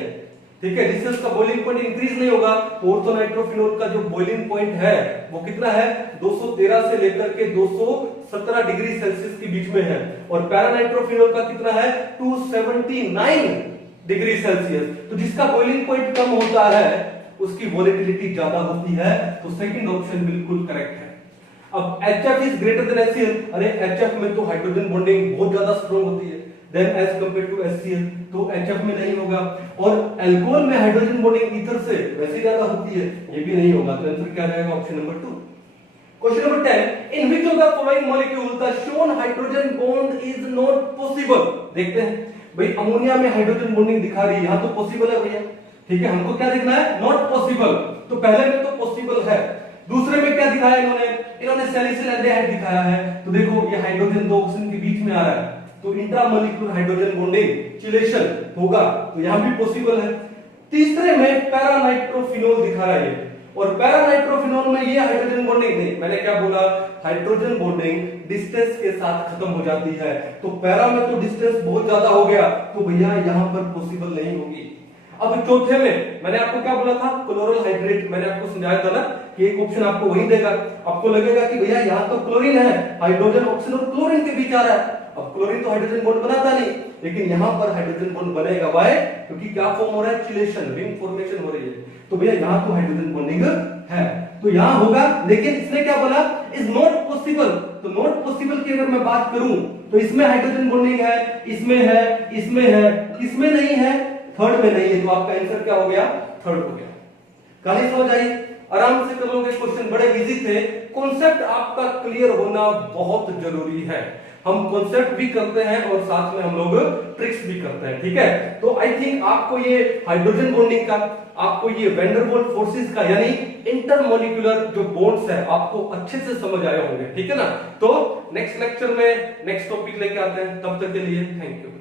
ठीक है, जिससे उसका बॉइलिंग पॉइंट इंक्रीज नहीं होगा। तो ऑर्थोनाइट्रोफिनोल का जो बॉइलिंग पॉइंट है वो कितना है, 213 से लेकर के 217 डिग्री सेल्सियस के बीच में है, और पैरानाइट्रोफिनोल का कितना है, 279 डिग्री सेल्सियस। तो जिसका बॉइलिंग पॉइंट कम होता है उसकी वोलेटिलिटी ज्यादा होती है। तो सेकंड ऑप्शन बिल्कुल करेक्ट है। अब HF is greater than HCl, अरे HF में तो हाइड्रोजन बॉन्डिंग बहुत ज्यादा स्ट्रांग होती है then as compare to HCl, तो HF में नहीं होगा। और अल्कोहल में हाइड्रोजन बॉन्डिंग ईथर से वैसे ज्यादा होती है, ये भी नहीं होगा। तो आंसर क्या रहेगा, option number 2। Question number 10, in which of the following molecule the shown hydrogen bond is not possible. देखते हैं भाई, अमोनिया में हाइड्रोजन बॉन्डिंग दिखा रही है, यहां तो पॉसिबल है भैया, ठीक है, हमको क्या देखना है, नॉट पॉसिबल। तो पहले में तो पॉसिबल है, दूसरे में क्या दिखाया इन्होंने सैलिसिल एल्डिहाइड दिखाया है। तो देखो ये हाइड्रोजन दो ऑक्सीजन के बीच में आ रहा है, तो इंट्रामॉलिक्यूलर हाइड्रोजन बॉन्डिंग चिलेशन होगा, तो यहां भी पॉसिबल है। तीसरे में पैरानाइट्रोफिनोल दिखा रहा है, और पैरानाइट्रोफिनोल में ये हाइड्रोजन बॉन्डिंग नहीं, मैंने क्या बोला, हाइड्रोजन बॉन्डिंग डिस्टेंस के साथ खत्म हो जाती है। तो पैरा में तो डिस्टेंस बहुत ज्यादा हो गया, तो भैया यहां पर पॉसिबल नहीं होगी। अब चौथे में मैंने आपको क्या बोला था, क्लोरल हाइड्रेट, मैंने आपको समझाया था ना कि एक ऑप्शन आपको वही देगा। आपको लगेगा कि भैया यहाँ तो क्लोरीन है, हाइड्रोजन ऑक्सीजन और क्लोरीन के बीच आ रहा है। अब क्लोरीन तो हाइड्रोजन बॉन्ड बनाता नहीं, लेकिन यहाँ पर हाइड्रोजन बॉन्ड बनेगा, वाई, क्योंकि क्या फॉर्म हो रहा है, चिलेशन, रिंग फॉर्मेशन हो रही है। तो भैया यहाँ तो हाइड्रोजन बॉन्डिंग है, तो यहाँ होगा। लेकिन इसने क्या बोला, इज नॉट पॉसिबल। तो नॉट पॉसिबल की अगर मैं बात करूं तो इसमें हाइड्रोजन बॉन्डिंग है, इसमें है, इसमें है, किसमें नहीं है, थर्ड में नहीं है। तो आपका आंसर क्या हो गया, थर्ड हो गया। कहानी समझ आई, आराम से कर लोगे, क्वेश्चन बड़े इजी थे। कॉन्सेप्ट आपका क्लियर होना बहुत जरूरी है। हम कॉन्सेप्ट भी करते हैं और साथ में हम लोग ट्रिक्स भी करते हैं, ठीक है। तो आई थिंक आपको ये हाइड्रोजन बॉन्डिंग का, आपको ये वैंडरवाल्स फोर्सेस का यानी इंटरमोलिकुलर जो बॉन्ड्स है आपको अच्छे से समझ आए होंगे, ठीक है ना। तो नेक्स्ट लेक्चर में नेक्स्ट टॉपिक लेके आते हैं, तब तक के लिए थैंक यू।